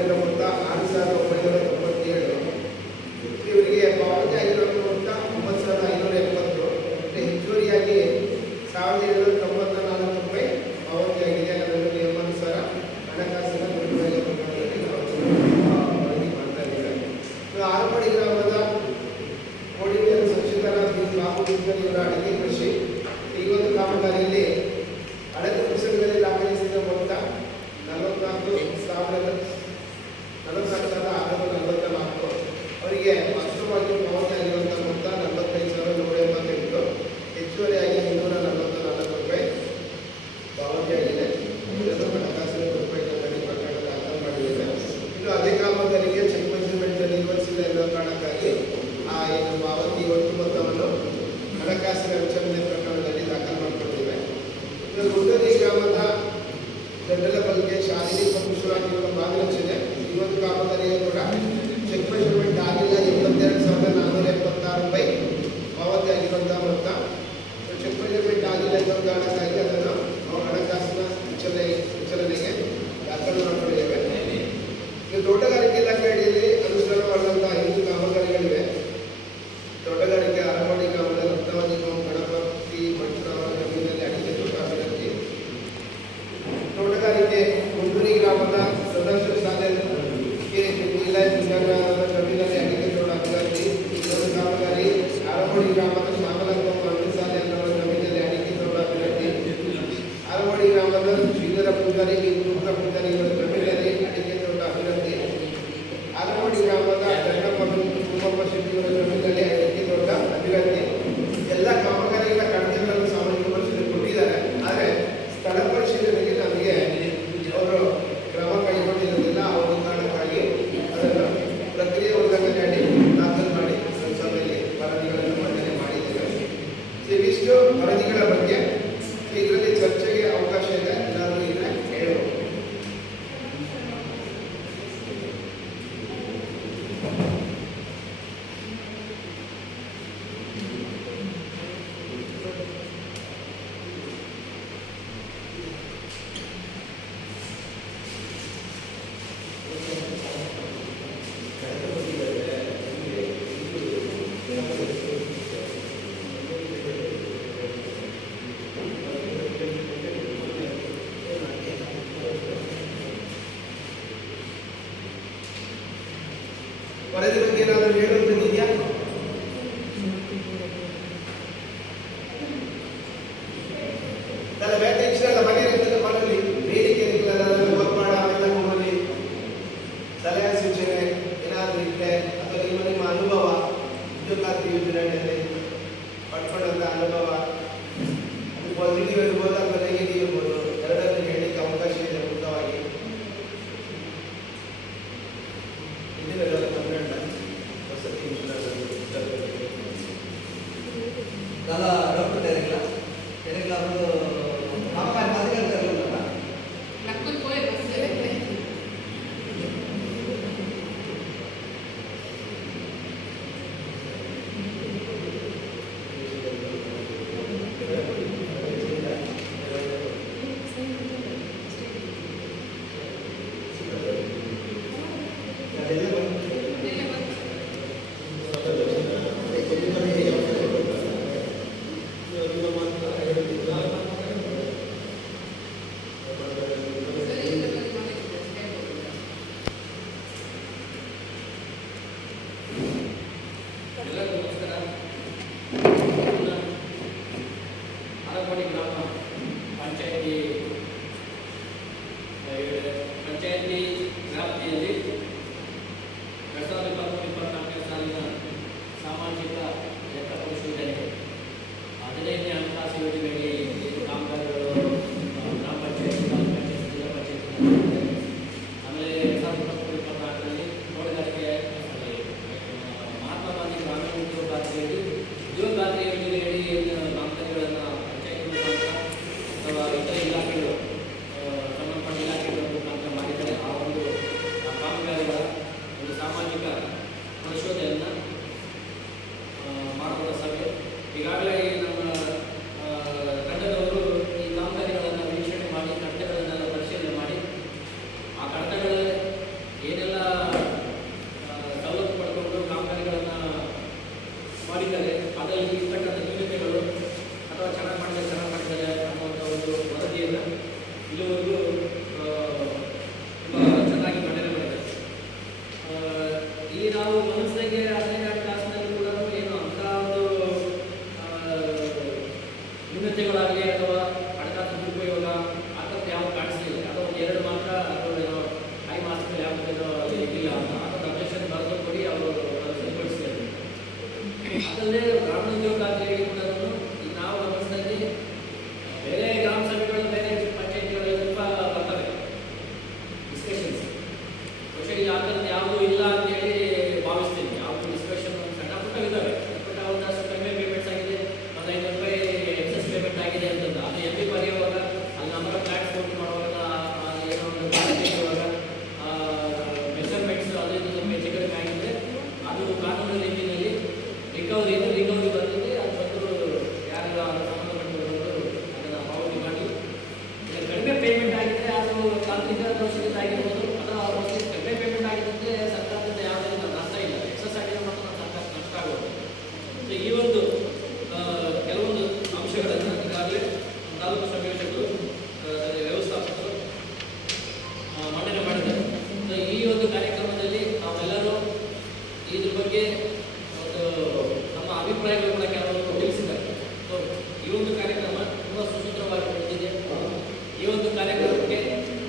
ಆಗಿರೋ ಮೊತ್ತ 6,997. ಇವರಿಗೆ ಪಾವತಿ ಆಗಿರುವಂಥ ಮೊತ್ತ 9,570. ಹೆಚ್ಚುವರಿಯಾಗಿ 1,794 ರೂಪಾಯಿ ಪಾವತಿ ಆಗಿದೆ. ಅದನ್ನು ನಿಯಮಾನುಸಾರ ಹಣಕಾಸಿನ ದುರ್ಬಳಕೆ ಪ್ರಕರಣದಲ್ಲಿ ನಾವು ವರದಿ ಮಾಡ್ತಾ ಇದ್ದೇವೆ. ಆರಮಡಿ ಗ್ರಾಮದ ಕೋಡಿಂಗಲ್ ಸಂಶೋಧನಾ ಬಾಬು ಇವರ ಅಡಿಕೆ ಕೃಷಿ ಈ ಒಂದು ಕಾಮಗಾರಿಯಲ್ಲಿ ಅಡಕೆ ಪುಸ್ತಕದಲ್ಲಿ ದಾಖಲಿಸಿದ ಮೊತ್ತ 44,644. ಅವರಿಗೆ ವಾಸ್ತವವಾಗಿ ಪಾವತಿ ಆಗಿರುವಂಥ ಮೊತ್ತ 45,188. ಹೆಚ್ಚುವರಿಯಾಗಿ 244 ರೂಪಾಯಿ ಪಾವತಿಯಾಗಿದೆ. ಇದನ್ನು ಹಣಕಾಸಿನ ದುರ್ಬಳಕೆ ಪ್ರಕರಣ ದಾಖಲು ಮಾಡಿದ್ದೇವೆ. ಇನ್ನು ಅದೇ ಕಾಮಗಾರಿಗೆ ಚೆಕ್ ಮೆಜರ್ಮೆಂಟ್ ನಿರ್ವಹಿಸಿಲ್ಲ ಎನ್ನುವ ಕಾರಣಕ್ಕಾಗಿ ಆ ಏನು ಪಾವತಿ ಒಟ್ಟು ಮೊತ್ತವನ್ನು ಹಣಕಾಸಿನ ವಿಚಾರಣೆ ಪ್ರಕರಣದಲ್ಲಿ ದಾಖಲು ಮಾಡಿಕೊಂಡಿದ್ದೇವೆ. ಇನ್ನು ಗುಂಡರಿ ಗ್ರಾಮದ ಗಡ್ಡಲ ಬಗ್ಗೆ ಶಾರೀರಿಕ ಪುರುಷರಾಗಿರುವ ಭಾಗರಚನೆ ಈ ಒಂದು ಕಾಮಗಾರಿಯು ಕೂಡ ಚೆಕ್ ಮೆಜರ್ಮೆಂಟ್ ಆಗಿಲ್ಲ. 22,476 ರೂಪಾಯಿ ಪಾವತಿ ಆಗಿರುವಂತಹ ಮೊತ್ತ. ಚೆಕ್ ಮೆಜರ್ಮೆಂಟ್ ಆಗಿಲ್ಲ ಎನ್ನುವ ಕಾರಣಕ್ಕಾಗಿ ಅದನ್ನು ನಾವು ಹಣಕಾಸಿನ ವಿಚಾರಣೆಗೆ ದಾಖಲು ಮಾಡಿಕೊಂಡಿದ್ದೇವೆ. ಇದು ತೋಟಗಾರಿಕೆ ಇಲಾಖೆ ಅಡಿಯಲ್ಲಿ ಅನುಷ್ಠಾನವಾದಂತಹ 5 ಕಾಮಗಾರಿಗಳಿವೆ. ತೋಟಗಾರಿಕೆ ಅರಮಡಿ ಗ್ರಾಮದ ರತ್ನಾವತಿ ಗಣಪತಿ ಭಟ್ರವರ ಜಮೀನಲ್ಲಿ ಅಡಿಕೆ ತೋಟ ಅಭಿವೃದ್ಧಿ. ತೋಟಗಾರಿಕೆ ಗುಂಡೂರಿ ಗ್ರಾಮದ ಸದಸ್ಯ ಶಾಲೆ ಜಮೀನಲ್ಲಿ ಅಡಿಕೆ ತೋಟ ಅಭಿವೃದ್ಧಿ. ಇನ್ನೊಂದು ಕಾಮಗಾರಿ ಅರಮಡಿ ಗ್ರಾಮದ ಶ್ಯಾಮಲಂಗ ಶಾಲೆ ಅನ್ನೋ ಜಮೀನಲ್ಲಿ ಅಡಿಕೆ ತೋಟ ಅಭಿವೃದ್ಧಿ. ಅರಮಡಿ ಗ್ರಾಮದ ಶ್ರೀಧರ ಪೂಜಾರಿ ನೂತನ ಪೂಜಾರಿ ಇವರ ಜಮೀನಲ್ಲಿ ಅಡಿಕೆ ತೋಟ ಅಭಿವೃದ್ಧಿ. ಅರಮಡಿ ಗ್ರಾಮದ ಕುಟುಂಬ ಶೆಟ್ಟಿಯವರ ಜಮೀನಲ್ಲಿ ಅಡಿಕೆ ತೋಟ ಅಭಿವೃದ್ಧಿ. ಎಲ್ಲ ಕಾಮಗಾರಿಗಳ ಕಡತಗಳನ್ನು ಸಾಮಾಜಿಕ ಪರಿಶೀಲನೆ ಕೊಟ್ಟಿದ್ದಾರೆ. ಆದರೆ ಸ್ಥಳ ಪರಿಶೀಲನೆಗೆ ನಮಗೆ ಅವರು ಕ್ರಮ ಕೈಗೊಂಡಿರೋದಿಲ್ಲ. ಆ ಒಂದು ಕಾರಣಕ್ಕಾಗಿ ಅದನ್ನು ಪ್ರಕ್ರಿಯೆ ಉಲ್ಲಂಘನೆ ಅಡಿ ದಾಖಲು ಮಾಡಿ ಸಂಸದೆಯಲ್ಲಿ ವರದಿಗಳನ್ನು ಮಂಡನೆ ಮಾಡಿದ್ದೇವೆ. ಇವಿಷ್ಟು ವರದಿಗಳ ಬಗ್ಗೆ ಇದರಲ್ಲಿ ಚರ್ಚೆಗೆ ಅವಕಾಶ ಇದೆ. ಎಲ್ಲರೂ ಇದ್ರೆ ಹೇಳಬಹುದು. ವರದಿ ಬಗ್ಗೆ ಏನಾದರೂ ಹೇಳುವಂಥದ್ದಿದೆಯಾ? ನನ್ನ ಬೇರೆ ಇಷ್ಟೆಲ್ಲ ಬಗೆಹರಿಸಿದ ಮಾಡಲಿ ಬೇಡಿಕೆ ಮಾಡ ಅವೆಲ್ಲ ಕೊಡಲಿ ಸಲಹೆ ಸೂಚನೆ ಏನಾದರೂ ಇದ್ದರೆ ಅಥವಾ ನಿಮ್ಮ ಅನುಭವ ಉದ್ಯೋಗಾರ್ಥಿ ಯೋಜನೆಯಲ್ಲಿ ಪಡ್ಕೊಂಡಂಥ ಅನುಭವ ಅದು ಪಾಸಿಟಿವ್ ಇರ್ಬೋದು ಅಥವಾ ನೆಗೆಟಿವ್ ಇರ್ಬೋದು. ಎರಡನ್ನು ಹೇಳಲಿಕ್ಕೆ ಅವಕಾಶ ಇದೆ ಮುಕ್ತವಾಗಿ. दादा डॉक्टर डायरेक्टला कामगार अधिकारी नक्की कोई बस ಇಲ್ಲಿ ನಾವು ಮನಸ್ಸಿಗೆ 15 ಕ್ಲಾಸ್ನಲ್ಲಿ ಕೂಡ ಏನು ಅಂತ ಒಂದು ನ್ಯೂನತೆಗಳಾಗಲಿ ಅಥವಾ ಹಣಕಾಸು ದುರುಪಯೋಗ ಆ ಥರದ್ದು ಯಾವ ಕಾಣಿಸಲಿಲ್ಲ. ಅಥವಾ ಒಂದು 2 ಮಾತ್ರ ಏನೋ ಹೈ ಮಾರ್ಕ್ಸ್ ಯಾವುದೇನೋ ಇಲ್ಲ ಅಂತ ಅದೊಂದು ಅಬ್ಜೆಕ್ಷನ್ ಬರೆದು ಕೊಡಿ ಅವರು ಸರಿಪಡಿಸಿದ್ದಾರೆ. ಅದಲ್ಲದೆ ಗ್ರಾಮೋದ್ಯೋಗ ಖಾತೆಯಲ್ಲಿ ಕೂಡ ಈಗ ನಾವು ಮನಸ್ಸಿನಲ್ಲಿ ಬೇರೆ ಗ್ರಾಮ ಸಭೆಗಳು ಬೇರೆ ಪಂಚಾಯತಿಗಳು ಸ್ವಲ್ಪ ಬರ್ತವೆ ಡಿಸ್ಕಷನ್ಸ್. ಬಹುಶಃ ಈ ಆ ಥರದ್ದು ಯಾವುದೂ ಇಲ್ಲ ಅಂತೇಳಿ ಭಾವಿಸ್ತೀನಿ. ಯಾವುದು ಡಿಸ್ಕಷನ್ ಸಣ್ಣ ಪುಟ್ಟ ಇದ್ದಾವೆ, ಬಟ್ ಒಂದಷ್ಟು ಕಡಿಮೆ ಪೇಮೆಂಟ್ಸ್ ಆಗಿದೆ, ಒಂದು 500 ರೂಪಾಯಿ ಎಕ್ಸಸ್ ಪೇಮೆಂಟ್ ಆಗಿದೆ ಅಂತಂದು ಅದು ಎಲ್ಲಿ ಬರೆಯುವಾಗ ಅಲ್ಲಿ ನಂಬರ್ ಆಫ್ ಫ್ಲಾಟ್ಸ್ ಫೋಟೋ ಮಾಡುವಾಗ ಏನೋ ಒಂದು ಮಾಡುವಾಗ ಮೆಷರ್ಮೆಂಟ್ಸ್ ಅದು ಇದು ಸ್ವಲ್ಪ ಹೆಚ್ಚು ಕಡಿಮೆ ಆಗಿದೆ. ಅದು ಕಾನೂನು ರೀತಿಯಲ್ಲಿ ರಿಕವರಿ ಬರ್ತದೆ. ಅದು ಬಂದು ಯಾರೆಲ್ಲ ಸಂಬಂಧಪಟ್ಟವರು ಅದನ್ನು ಪಾವತಿ ಮಾಡಿ ಕಡಿಮೆ ಪೇಮೆಂಟ್ ಆಗಿದ್ದರೆ ಅದು ತಾಂತ್ರಿಕ ದೋಷದಿಂದ ಆಗಿರ್ಬೋದು ಅಥವಾ ಕಡಿಮೆ ಪೇಮೆಂಟ್ ಆಗಿದ್ದರೆ ಸರ್ಕಾರದಿಂದ ಯಾವುದೇ ನಷ್ಟ ಇಲ್ಲ. ಎಕ್ಸಸ್ ಆಗಿರೋ ಮಾತ್ರ ಸರ್ಕಾರಕ್ಕೆ ನಷ್ಟ ಆಗೋದು. ಸೊ ಈ ಒಂದು ಕೆಲವೊಂದು ಅಂಶಗಳನ್ನು ಈಗಾಗಲೇ ತಾಲೂಕು ಸಂಯೋಜಕರು ವ್ಯವಸ್ಥಾಪಕರು ಮಂಡನೆ ಮಾಡಿದ್ದಾರೆ. ಸೊ ಈ ಒಂದು ಕಾರ್ಯಕ್ರಮದಲ್ಲಿ ನಾವೆಲ್ಲರೂ ಇದ್ರ ಬಗ್ಗೆ ಒಂದು ನಮ್ಮ ಅಭಿಪ್ರಾಯಗಳನ್ನು ಕೆಲವರು ತಿಳಿಸಿದ್ದಾರೆ. ಸೊ ಈ ಒಂದು ಕಾರ್ಯಕ್ರಮ ತುಂಬ ಸುಸೂತ್ರವಾಗಿ ನಡೆದಿದೆ. ಈ ಒಂದು ಕಾರ್ಯಕ್ರಮಕ್ಕೆ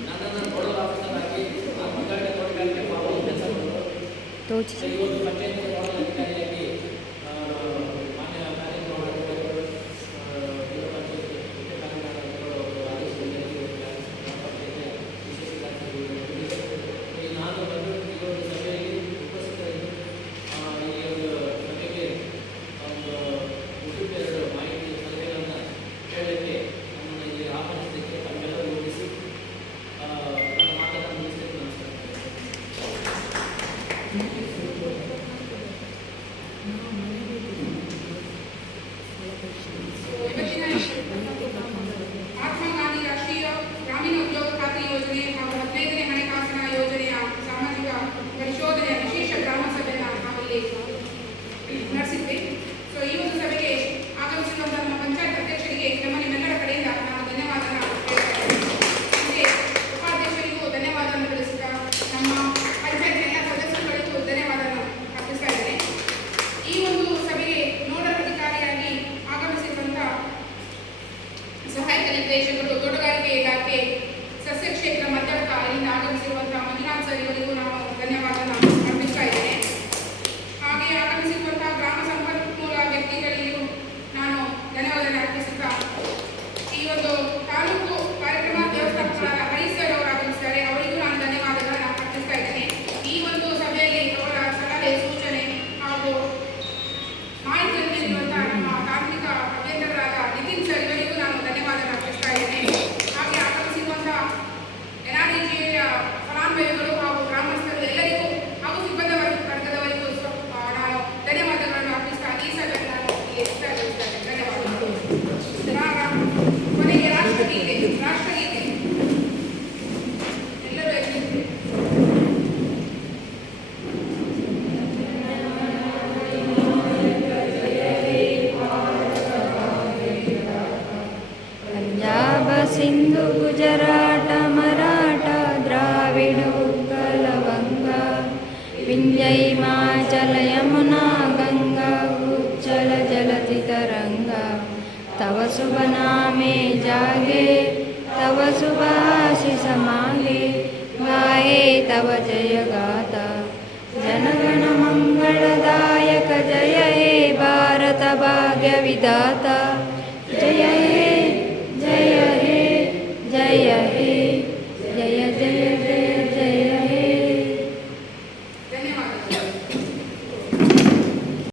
ನನ್ನನ್ನು ನೋಡಲ್ ಆಫೀಸರ್ ಆಗಿ ಆ ತೋಟಗಾರಿಕೆ ಮಾಡುವ ಕೆಲಸ ಮಾಡಿದ್ರು. ಈ ಒಂದು ಪಂಚಾಯತ್ ನೋಡಲ್ ಅಧಿಕಾರಿಯಾಗಿ ಮಾನ್ಯ ಕಾರ್ಯಕ್ರಮ ನಾನು ಬಂದು ಈ ಒಂದು ಸಭೆಯಲ್ಲಿ ಉಪಸ್ಥಿತರಿದ್ದು ಈ ಒಂದು ಸಭೆಗೆ ಒಂದು ಎರಡು ಮಾಹಿತಿ ಸಲಹೆಗಳನ್ನು ಹೇಳಲಿಕ್ಕೆ ನಮ್ಮನ್ನು ಇಲ್ಲಿ ಆಹ್ವಾನಿಸಲಿಕ್ಕೆ ತಮ್ಮೆಲ್ಲರೂ ಯೋಚಿಸಿ ನನ್ನ ಮಾತನ್ನು ಮುಗಿಸಲಿಕ್ಕೆ ನಮಸ್ಕಾರ. ಮಹಾತ್ಮ ಗಾಂಧಿ ರಾಷ್ಟ್ರೀಯ ಗ್ರಾಮೀಣ ಉದ್ಯೋಗ ಖಾತ್ರಿ ಯೋಜನೆ ಹಾಗೂ 15ನೇ ಹಣಕಾಸಿನ ಯೋಜನೆಯ ಸಾಮಾಜಿಕ ಪರಿಶೋಧನೆಯ ವಿಶೇಷ ಗ್ರಾಮ ಸಭೆಯನ್ನು ನಾವಿಲ್ಲಿ ನಡೆಸಿದ್ವಿ. ಸೊ ಈ ಒಂದು ಸಭೆಗೆ ಆಗಮಿಸಿರುವಂತಹ ನಮ್ಮ ಪಂಚಾಯತ್ ಅಧ್ಯಕ್ಷರಿಗೆ ನಿಮ್ಮೆಲ್ಲರ ಕಡೆಯಿಂದ ನಾನು ಧನ್ಯವಾದನ ಹೇಳ್ತೇನೆ. ಉಪಾಧ್ಯಕ್ಷರಿಗೂ ಧನ್ಯವಾದವನ್ನು ತಿಳಿಸುತ್ತಾ ನಮ್ಮ ಪಂಚಾಯತ್ ಎಲ್ಲ ಸದಸ್ಯರುಗಳಿಗೂ ಧನ್ಯವಾದವನ್ನು ಅರ್ಪಿಸ್ತಾ ಇದ್ದೇನೆ. ಈ ಒಂದು ಸಭೆಗೆ ನೋಡಲ್ ಅಧಿಕಾರಿಯಾಗಿ ಆಗಮಿಸಿರುವಂತಹ ಸಹಾಯಕ ನಿರ್ದೇಶಕರು ತೋಟಗಾರಿಕೆ ಇಲಾಖೆ ಸಸ್ಯ ಕ್ಷೇತ್ರ ಮದ್ದಳಕ ಇಲ್ಲಿಂದ ಆಗಮಿಸಿರುವಂತಹ ಮಂಜುನಾಥ್ ಸರ್ ಇವರಿಗೂ ನಾವು ಧನ್ಯವಾದನ ಅರ್ಪಿಸ್ತಾ ಇದ್ದೇನೆ. ಹಾಗೆ ಆಗಮಿಸಿರುವಂತಹ ಗ್ರಾಮ ಸಂಪನ್ಮೂಲ ವ್ಯಕ್ತಿಗಳಿಗೂ ನಾನು ಧನ್ಯವಾದನ ಅರ್ಪಿಸುತ್ತಾ ಈ ಒಂದು ತಾಲೂಕು ಕಾರ್ಯಕ್ರಮ ವ್ಯವಸ್ಥಾಪಕರಾದ ಹರೀಶ್ ಸರ್ ಅವರು ಆಗಮಿಸಿದ್ದಾರೆ, ಅವರಿಗೂ ನಾನು ಧನ್ಯವಾದಗಳನ್ನು ಅರ್ಪಿಸ್ತಾ ಇದ್ದೇನೆ. ಈ ಒಂದು ಸಭೆಯಲ್ಲಿ ಅವರ ಸಲಹೆ ಸೂಚನೆ ಹಾಗೂ ಮಾಹಿತಿಯನ್ನು ನೀಡಿರುವಂತಹ ನಮ್ಮ ತಾಂತ್ರಿಕ ಅಭಿಯಂತರರಾದ ನಿತಿನ್ ಸರ್ ಇವರಿಗೂ ನಾನು ಧನ್ಯವಾದನ ಅರ್ಪಿಸ್ತಾ ಇದ್ದೇನೆ. ಹಾಗೆ ಆಗಮಿಸಿರುವಂತಹ NREGA ಫಲಾನುಭವಿಗಳು ಹಾಗೂ ಗ್ರಾಮಸ್ಥರು ಎಲ್ಲರಿಗೂ ಹಾಗೂ ಸಿಬ್ಬಂದಿ ವರ್ಗದವರಿಗೂ ನಾನು ಧನ್ಯವಾದಗಳನ್ನು ಅರ್ಪಿಸ್ತಾ ಈ ಸಭೆಯನ್ನು ನಾನು ಇಲ್ಲಿ ಮುಕ್ತಾಯಗೊಳಿಸುತ್ತೇನೆ. ಧನ್ಯವಾದಗಳು. ಕೊನೆಗೆ ರಾಷ್ಟ್ರಗೀತೆ ಎಲ್ಲರೂ ಎಲ್ಲಿದ್ದೇವೆ. पंजाब सिंधु गुजरात मराठ द्राविड उत्कल बंगा विंध्य हिमाचल यमुना गंगा उच्चल जलति तरंगा तव शुभ नामे जागे तव शुभ आशीष मांगे गाये तव जय गाथा जनगण मंगलदायक जय हे भारत भाग्य विधाता